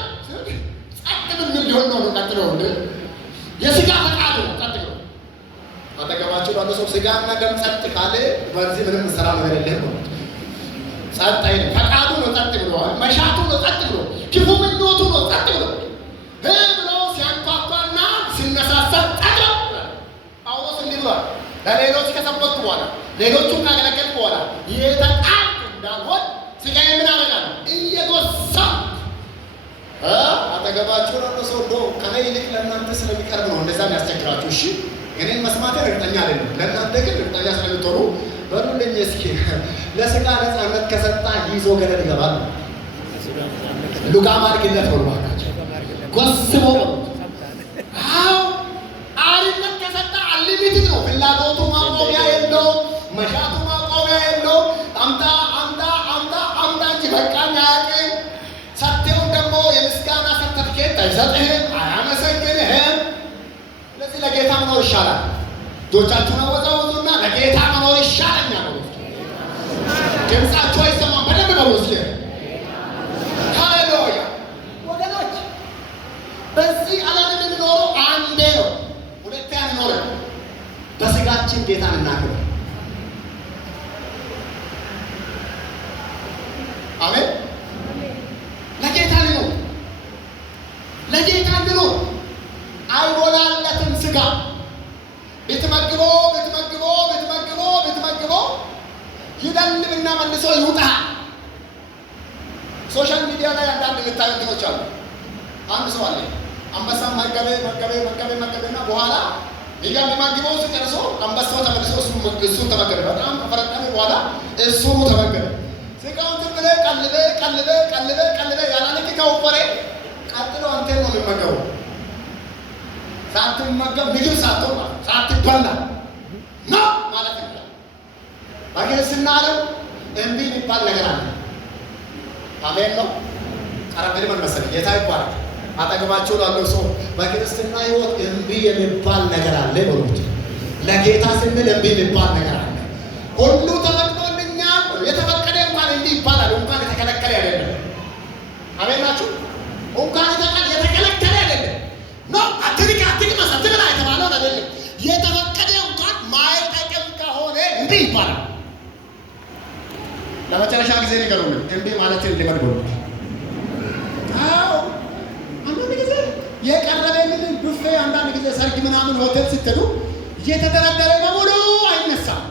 ምን ሊሆን ነው? ቀጥሎ እንደ የስጋ ፈቃድ ነው። ጸጥ ብሎ አጠገባችሁ ባለው ሰው ስጋና ደም ጸጥ ካለ በዚህ ምንም ሰራ ነገር የለም ነው። ጸጥ አይደል? ፈቃዱ ነው ጸጥ ብሎ፣ መሻቱ ነው ጸጥ ብሎ፣ ክፉ ምኞቱ ነው ጸጥ ብሎ ብሎ ሲያንኳኳና ሲነሳሳ ጸጥ ብሎ ጳውሎስ እንዲህ ብሏል። ለሌሎች ከሰበኩ በኋላ ሌሎቹን ካገለገልኩ በኋላ የተጣልኩ እንዳልሆን ስጋዬ ምን አደርጋለሁ? እየጎሰምኩ አጠገባችሁ ባለው ሰው እንደው ከኔ ይልቅ ለእናንተ ስለሚቀርብ ነው እንደዛ የሚያስቸግራችሁ። እሺ እኔን መስማት እርግጠኛ አይደለም፣ ለእናንተ ግን እርግጠኛ ስለምትሆኑ በሉልኝ እስኪ። ለስጋ ነፃነት ከሰጣ ይዞ ገደል ይገባል። ሉቃ ማርግነት ነው ባካቸው ጎስሞ አዎ አሪነት ከሰጣ አልሚትድ ነው። ፍላጎቱ ማቆሚያ የለው፣ መሻቱ ማቆሚያ የለው። አምጣ አምጣ አምጣ አምጣ እንጂ በቃኝ አያውቅም። ሰጥተውን ደግሞ የምስጋና ሰርተፍኬት አይሰጥህም፣ አያመሰግንህም። ስለዚህ ለጌታ መኖር ይሻላል። እጆቻችሁን አወዛውዙና ለጌታ መኖር ይሻለኛል ነው። ድምፃችሁ አይሰማም። በደንብ ነው ውስጥ ሃሌሉያ ወገኖች። በዚህ ዓለም የምንኖረው አንዴ ነው፣ ሁለቴ አንኖርም። በስጋችን ጌታን እናክብር። አሜን። ለጌታ ልኖር፣ ለጌታ ልኖር። አይሞላለትም ስጋ ብትመግቦ ብትመግቦ ብትመግቦ ብትመግቦ ይደልብና መልሶ ይውጣል። ሶሻል ሚዲያ ላይ አንዳንድ የምታዩ እንትኖች አሉ። አንድ ሰው አለ አንበሳ መገበና በኋላ የሚመግበው ሲጨርሶ አንበሳው ተመልሶ እሱን ተመገበ። በጣም ከፈረጠመ በኋላ እሱኑ ተመገበ። ስጋውን ዝም ብለህ ቀልበህ ያላለክ ከወፈረ ቀጥሎ አንተን ነው የሚመገበው። ሳትመገብ ምግብ ሳትበላ ነው ማለት ነው። በግልጽና ዓለም እምቢ የሚባል ነገር አለ። አሜን ነው። አረበል መሰለ ጌታ ይባላል። አጠገባቸው ላለው ሰው በክርስትና ሕይወት እምቢ የሚባል ነገር አለ በሉት። ለጌታ ስንል እምቢ የሚባል ነገር አለ። ሁሉ ተፈቅዶልኛል። የተፈቀደ እንኳን እንዲህ ይባላል። እንኳን የተከለከለ አይደለም። አሜን ናችሁ? እንኳን የተከለከለ አይደለም። ነው አትሪካ አትግመስ አትብላ የተባለው አይደለም። የተፈቀደ እንኳን ማይጠቅም ከሆነ እንዲህ ይባላል። ለመጨረሻ ጊዜ ንገሩኝ፣ እምቢ ማለት ልመድ በሉት። አዎ አንዳንድ ጊዜ የቀረበልን ቡፌ አንዳንድ ጊዜ ሰርግ ምናምን ሆቴል ስትሄዱ እየተደረደረ በሙሉ አይነሳም።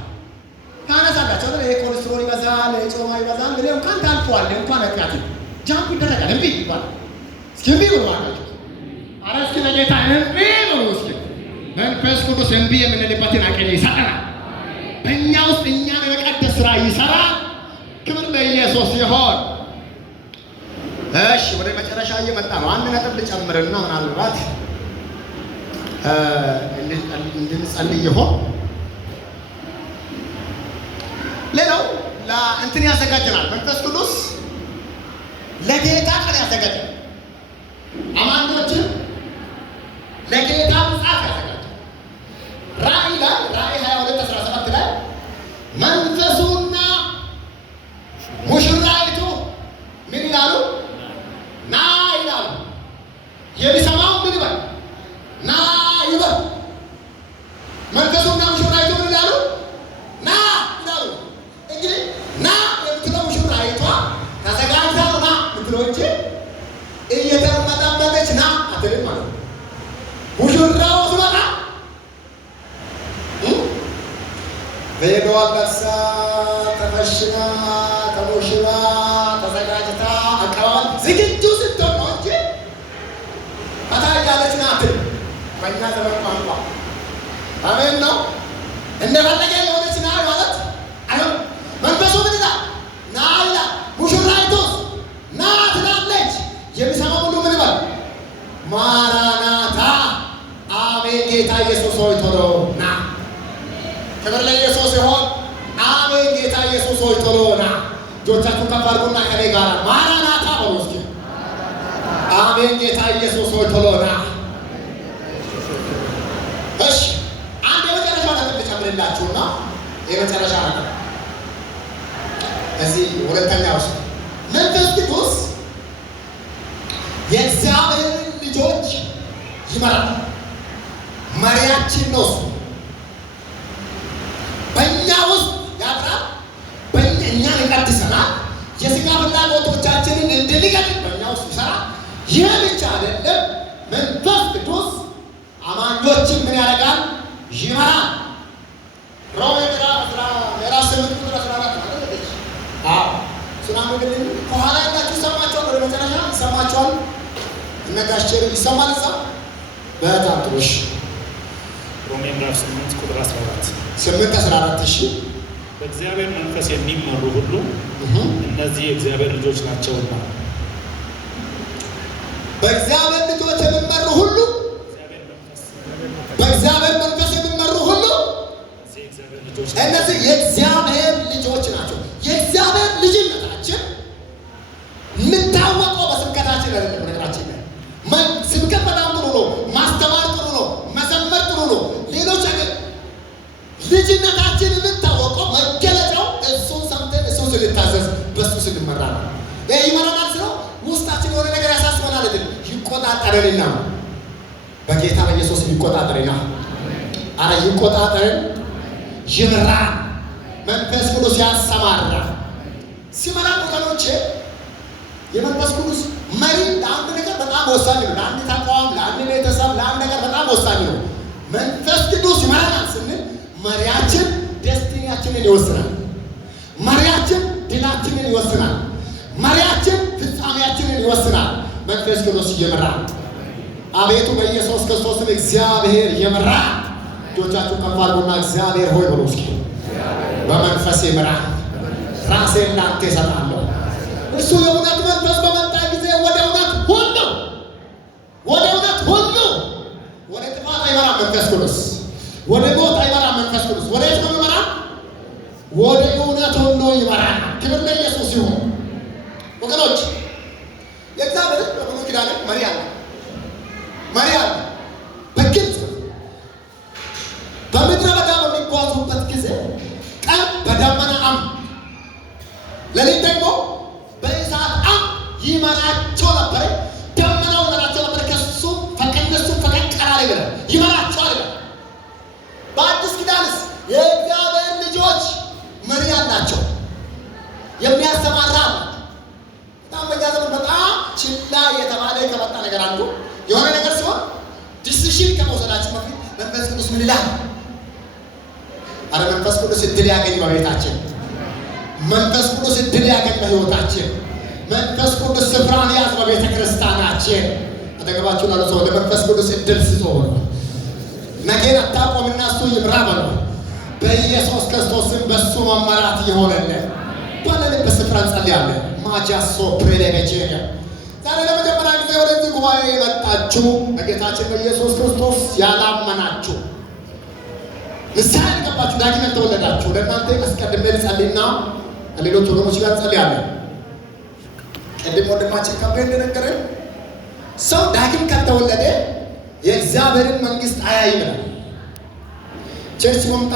ታነሳላችሁ አይደል? የኮሌስትሮል ይበዛል፣ የጮማ ይበዛል ብለህ እንኳን ታልፈዋለህ። እንኳን አጥያት ጃምፕ ይደረጋል። እምቢ ይባላል። እስኪ እምቢ በሉ ማለት ኧረ እስኪ ለጌታ እምቢ በሉ እስኪ። መንፈስ ቅዱስ እምቢ የምንልበትን አቅም ይሰጠናል። በእኛ ውስጥ እኛን የመቀደስ ሥራ ይሰራል። ክብር ለኢየሱስ ይሁን። እሺ ወደ መጨረሻ እየመጣ ነው። አንድ ነጥብ ልጨምርና ምናልባት እንድንጸልይ ይሆን። ሌላው ለእንትን ያዘጋጀናል። መንፈስ ቅዱስ ለጌታ ቀን ያዘጋጀናል። አማኞችን ለጌታ ምጽአት ያዘጋጃል። ራእይ 22:17 ላይ መንፈሱና ሙሽራይቱ ምን ይላሉ? ና ይላሉ። የሚሰማው ምን ይበል? ና ይበል። መንፈሱና ሙሽራይቱ ምን ይላሉ? ና ይላሉ። እንግዲህ ና የምትለው ሙሽራይቷ ተዘጋጅታ ና የምትለው እንጂ እየተመጠመጠች ና አትልም ማለት ነው። ሙሽራው ሲመጣ በሄደዋ ለብሳ ተፈሽና ተሞሽራ ተዘጋጅታ አቀባበል ዝግጁ ስትሆን ነው እንጂ ታያለች ናት። በእኛ ዘመን ቋንቋ አሜን ነው። እንደፈለገ የሆነች ና ማለት አይሆን። መንፈሱ ምን ይላል? ና ይላል። ሙሽራይቱስ ና ትላለች። የሚሰማው ሁሉ ምን ይበል? ማራናታ አሜን። ጌታ ኢየሱስ ሆይ ቶሎ ና። ክብር ለኢየሱስ ይሁን። አሜን። ጌታ ኢየሱስ ሆይ ቶሎ ና። እጆቻችሁን ከፍ አድርጉና ከኔ ጋር ማራናታ በሉ እስኪ። አሜን። ጌታ ኢየሱስ ሆይ ቶሎ ና። እሺ አንድ የመጨረሻ ነጥብ ልጨምርላችሁና የመጨረሻ ነጥብ እዚህ ሁለተኛ ውስጥ መንፈስ ቅዱስ የእግዚአብሔር ልጆች ይመራል። መሪያችን ነው እሱ። በእኛ ውስጥ ያድራል። እኛን ይቀድሰናል። የሥጋ ፍላጎቶቻችንን እንድንገድል በእኛ ውስጥ ይሰራል። ይህ ብቻ አይደለም። መንፈስ ቅዱስ አማኞችን ምን ያደርጋል? ይመራል። ሮሜ ምዕራፍ 8:14 ማለት ነው። ሱናም ግን ከኋላ ያላችሁ ይሰማችኋል። ወደ መጨረሻ ይሰማችኋል። እነጋሽቸር ይሰማል። እዛ በጣም ጥሩ። እሺ ሮሜ ምዕራፍ 8:14 8:14 እሺ በእግዚአብሔር መንፈስ የሚመሩ ሁሉ እነዚህ የእግዚአብሔር ልጆች ናቸውና። በእግዚአብሔር ልጆች የሚመሩ ሁሉ በእግዚአብሔር መንፈስ የሚመሩ ሁሉ እነዚህ የእግዚአብሔር ልጆች ናቸው። የእግዚአብሔር ልጅነታችን የምታወቀው በስብከታችን አይደለም። ነገራችን ስብከት በጣም ጥሩ ነው። ማስተማር ጥሩ ነው። መዘመር ጥሩ ነው። ሌሎች ልጅነታችን የምታወቀው መገለጫው እሱን ሰምተን እሱን ስንታዘዝ በእሱ ስንመራ ነው። ይመራናል ስለው ውስጣችን የሆነ ነገር ያሳስበናል አይደል? ይቆጣጠረንና በጌታ በኢየሱስ ይቆጣጠረንና አረ ይቆጣጠረን፣ ይምራ። መንፈስ ቅዱስ ያሰማራ ሲመራ ወገኖቼ፣ የመንፈስ ቅዱስ መሪ ለአንድ ነገር በጣም ወሳኝ ነው። ለአንድ ተቋም፣ ለአንድ ቤተሰብ፣ ለአንድ ነገር በጣም ወሳኝ ነው። መንፈስ ቅዱስ ይመራናል ስንል መሪያችን ደስቲኒያችንን ይወስናል። መሪያችን ድላችንን ይወስናል። መሪያችን ፍጻሜያችንን ይወስናል። መንፈስ ቅዱስ ይመራል። አቤቱ በኢየሱስ ክርስቶስም እግዚአብሔር ይመራል። እጆቻችሁን ከፍ አድርጉና እግዚአብሔር ሆይ በሉ እስኪ። በመንፈስ ይመራል። ራሴን ላንተ እሰጣለሁ። እሱ የእውነት መንፈስ በመጣ ጊዜ ወደ እውነት ሁሉ ወደ ጥፋት አይመራም መንፈስ ቅዱስ። ወደ ሞት አይመራም መንፈስ ቅዱስ። ወደ የት ነው የሚመራ? ወደ እውነት ሁሉ ይመራል። ክብር ለኢየሱስ ይሁን። ወገኖች የእግዚአብሔር በብሉይ ኪዳን መሪ አለ። በግልጽ በምድረ በዳ በሚጓዙበት ጊዜ ቀን በደመና አምድ ሌሊት ደግሞ በእሳት አምድ ይመራቸው ነበር። ደመናው ይመራቸው ነበር። ከነሱ ፈቀቅ አላለ ይላል። ይመራቸዋል። በአዲስ ኪዳንስ የእግዚአብሔር ልጆች መሪ አላቸው፣ የሚያሰማራ በጣም በእኛ ዘመን በጣም ችላ የተባለ ከመጣ ነገር አንዱ የሆነ ነገር ሲሆን ዲሲሽን ከመውሰዳችን በፊት መንፈስ ቅዱስ ምን ይላል? አረ መንፈስ ቅዱስ እድል ያገኝ በቤታችን፣ መንፈስ ቅዱስ እድል ያገኝ በሕይወታችን፣ መንፈስ ቅዱስ ስፍራን ያዝ በቤተ ክርስቲያናችን። አጠገባችሁ ላሉ ሰው ለመንፈስ ቅዱስ እድል ስጡ። ነገን አታቆምና እሱ ይምራ በሉ። በኢየሱስ ክርስቶስም በሱ መመራት ይሆንልን። ባለንበት ስፍራ እንጸልያለን። ማጃሶ ፕሬሌቬቼጋ ዛሬ ለመጀመሪያ ጊዜ ወደዚህ ጉባኤ የመጣችሁ በጌታችን በኢየሱስ ክርስቶስ ያላመናችሁ ንስሐ ያልገባችሁ ዳግም ያልተወለዳችሁ ለእናንተ አስቀድሜ ልጸልይና ከሌሎች ወገኖች ጋር እንጸልያለን። ቅድም ወንድማችን ከብሬ እንደነገረን ሰው ዳግም ከተወለደ የእግዚአብሔርን መንግሥት አያይም። ቸርች መምጣት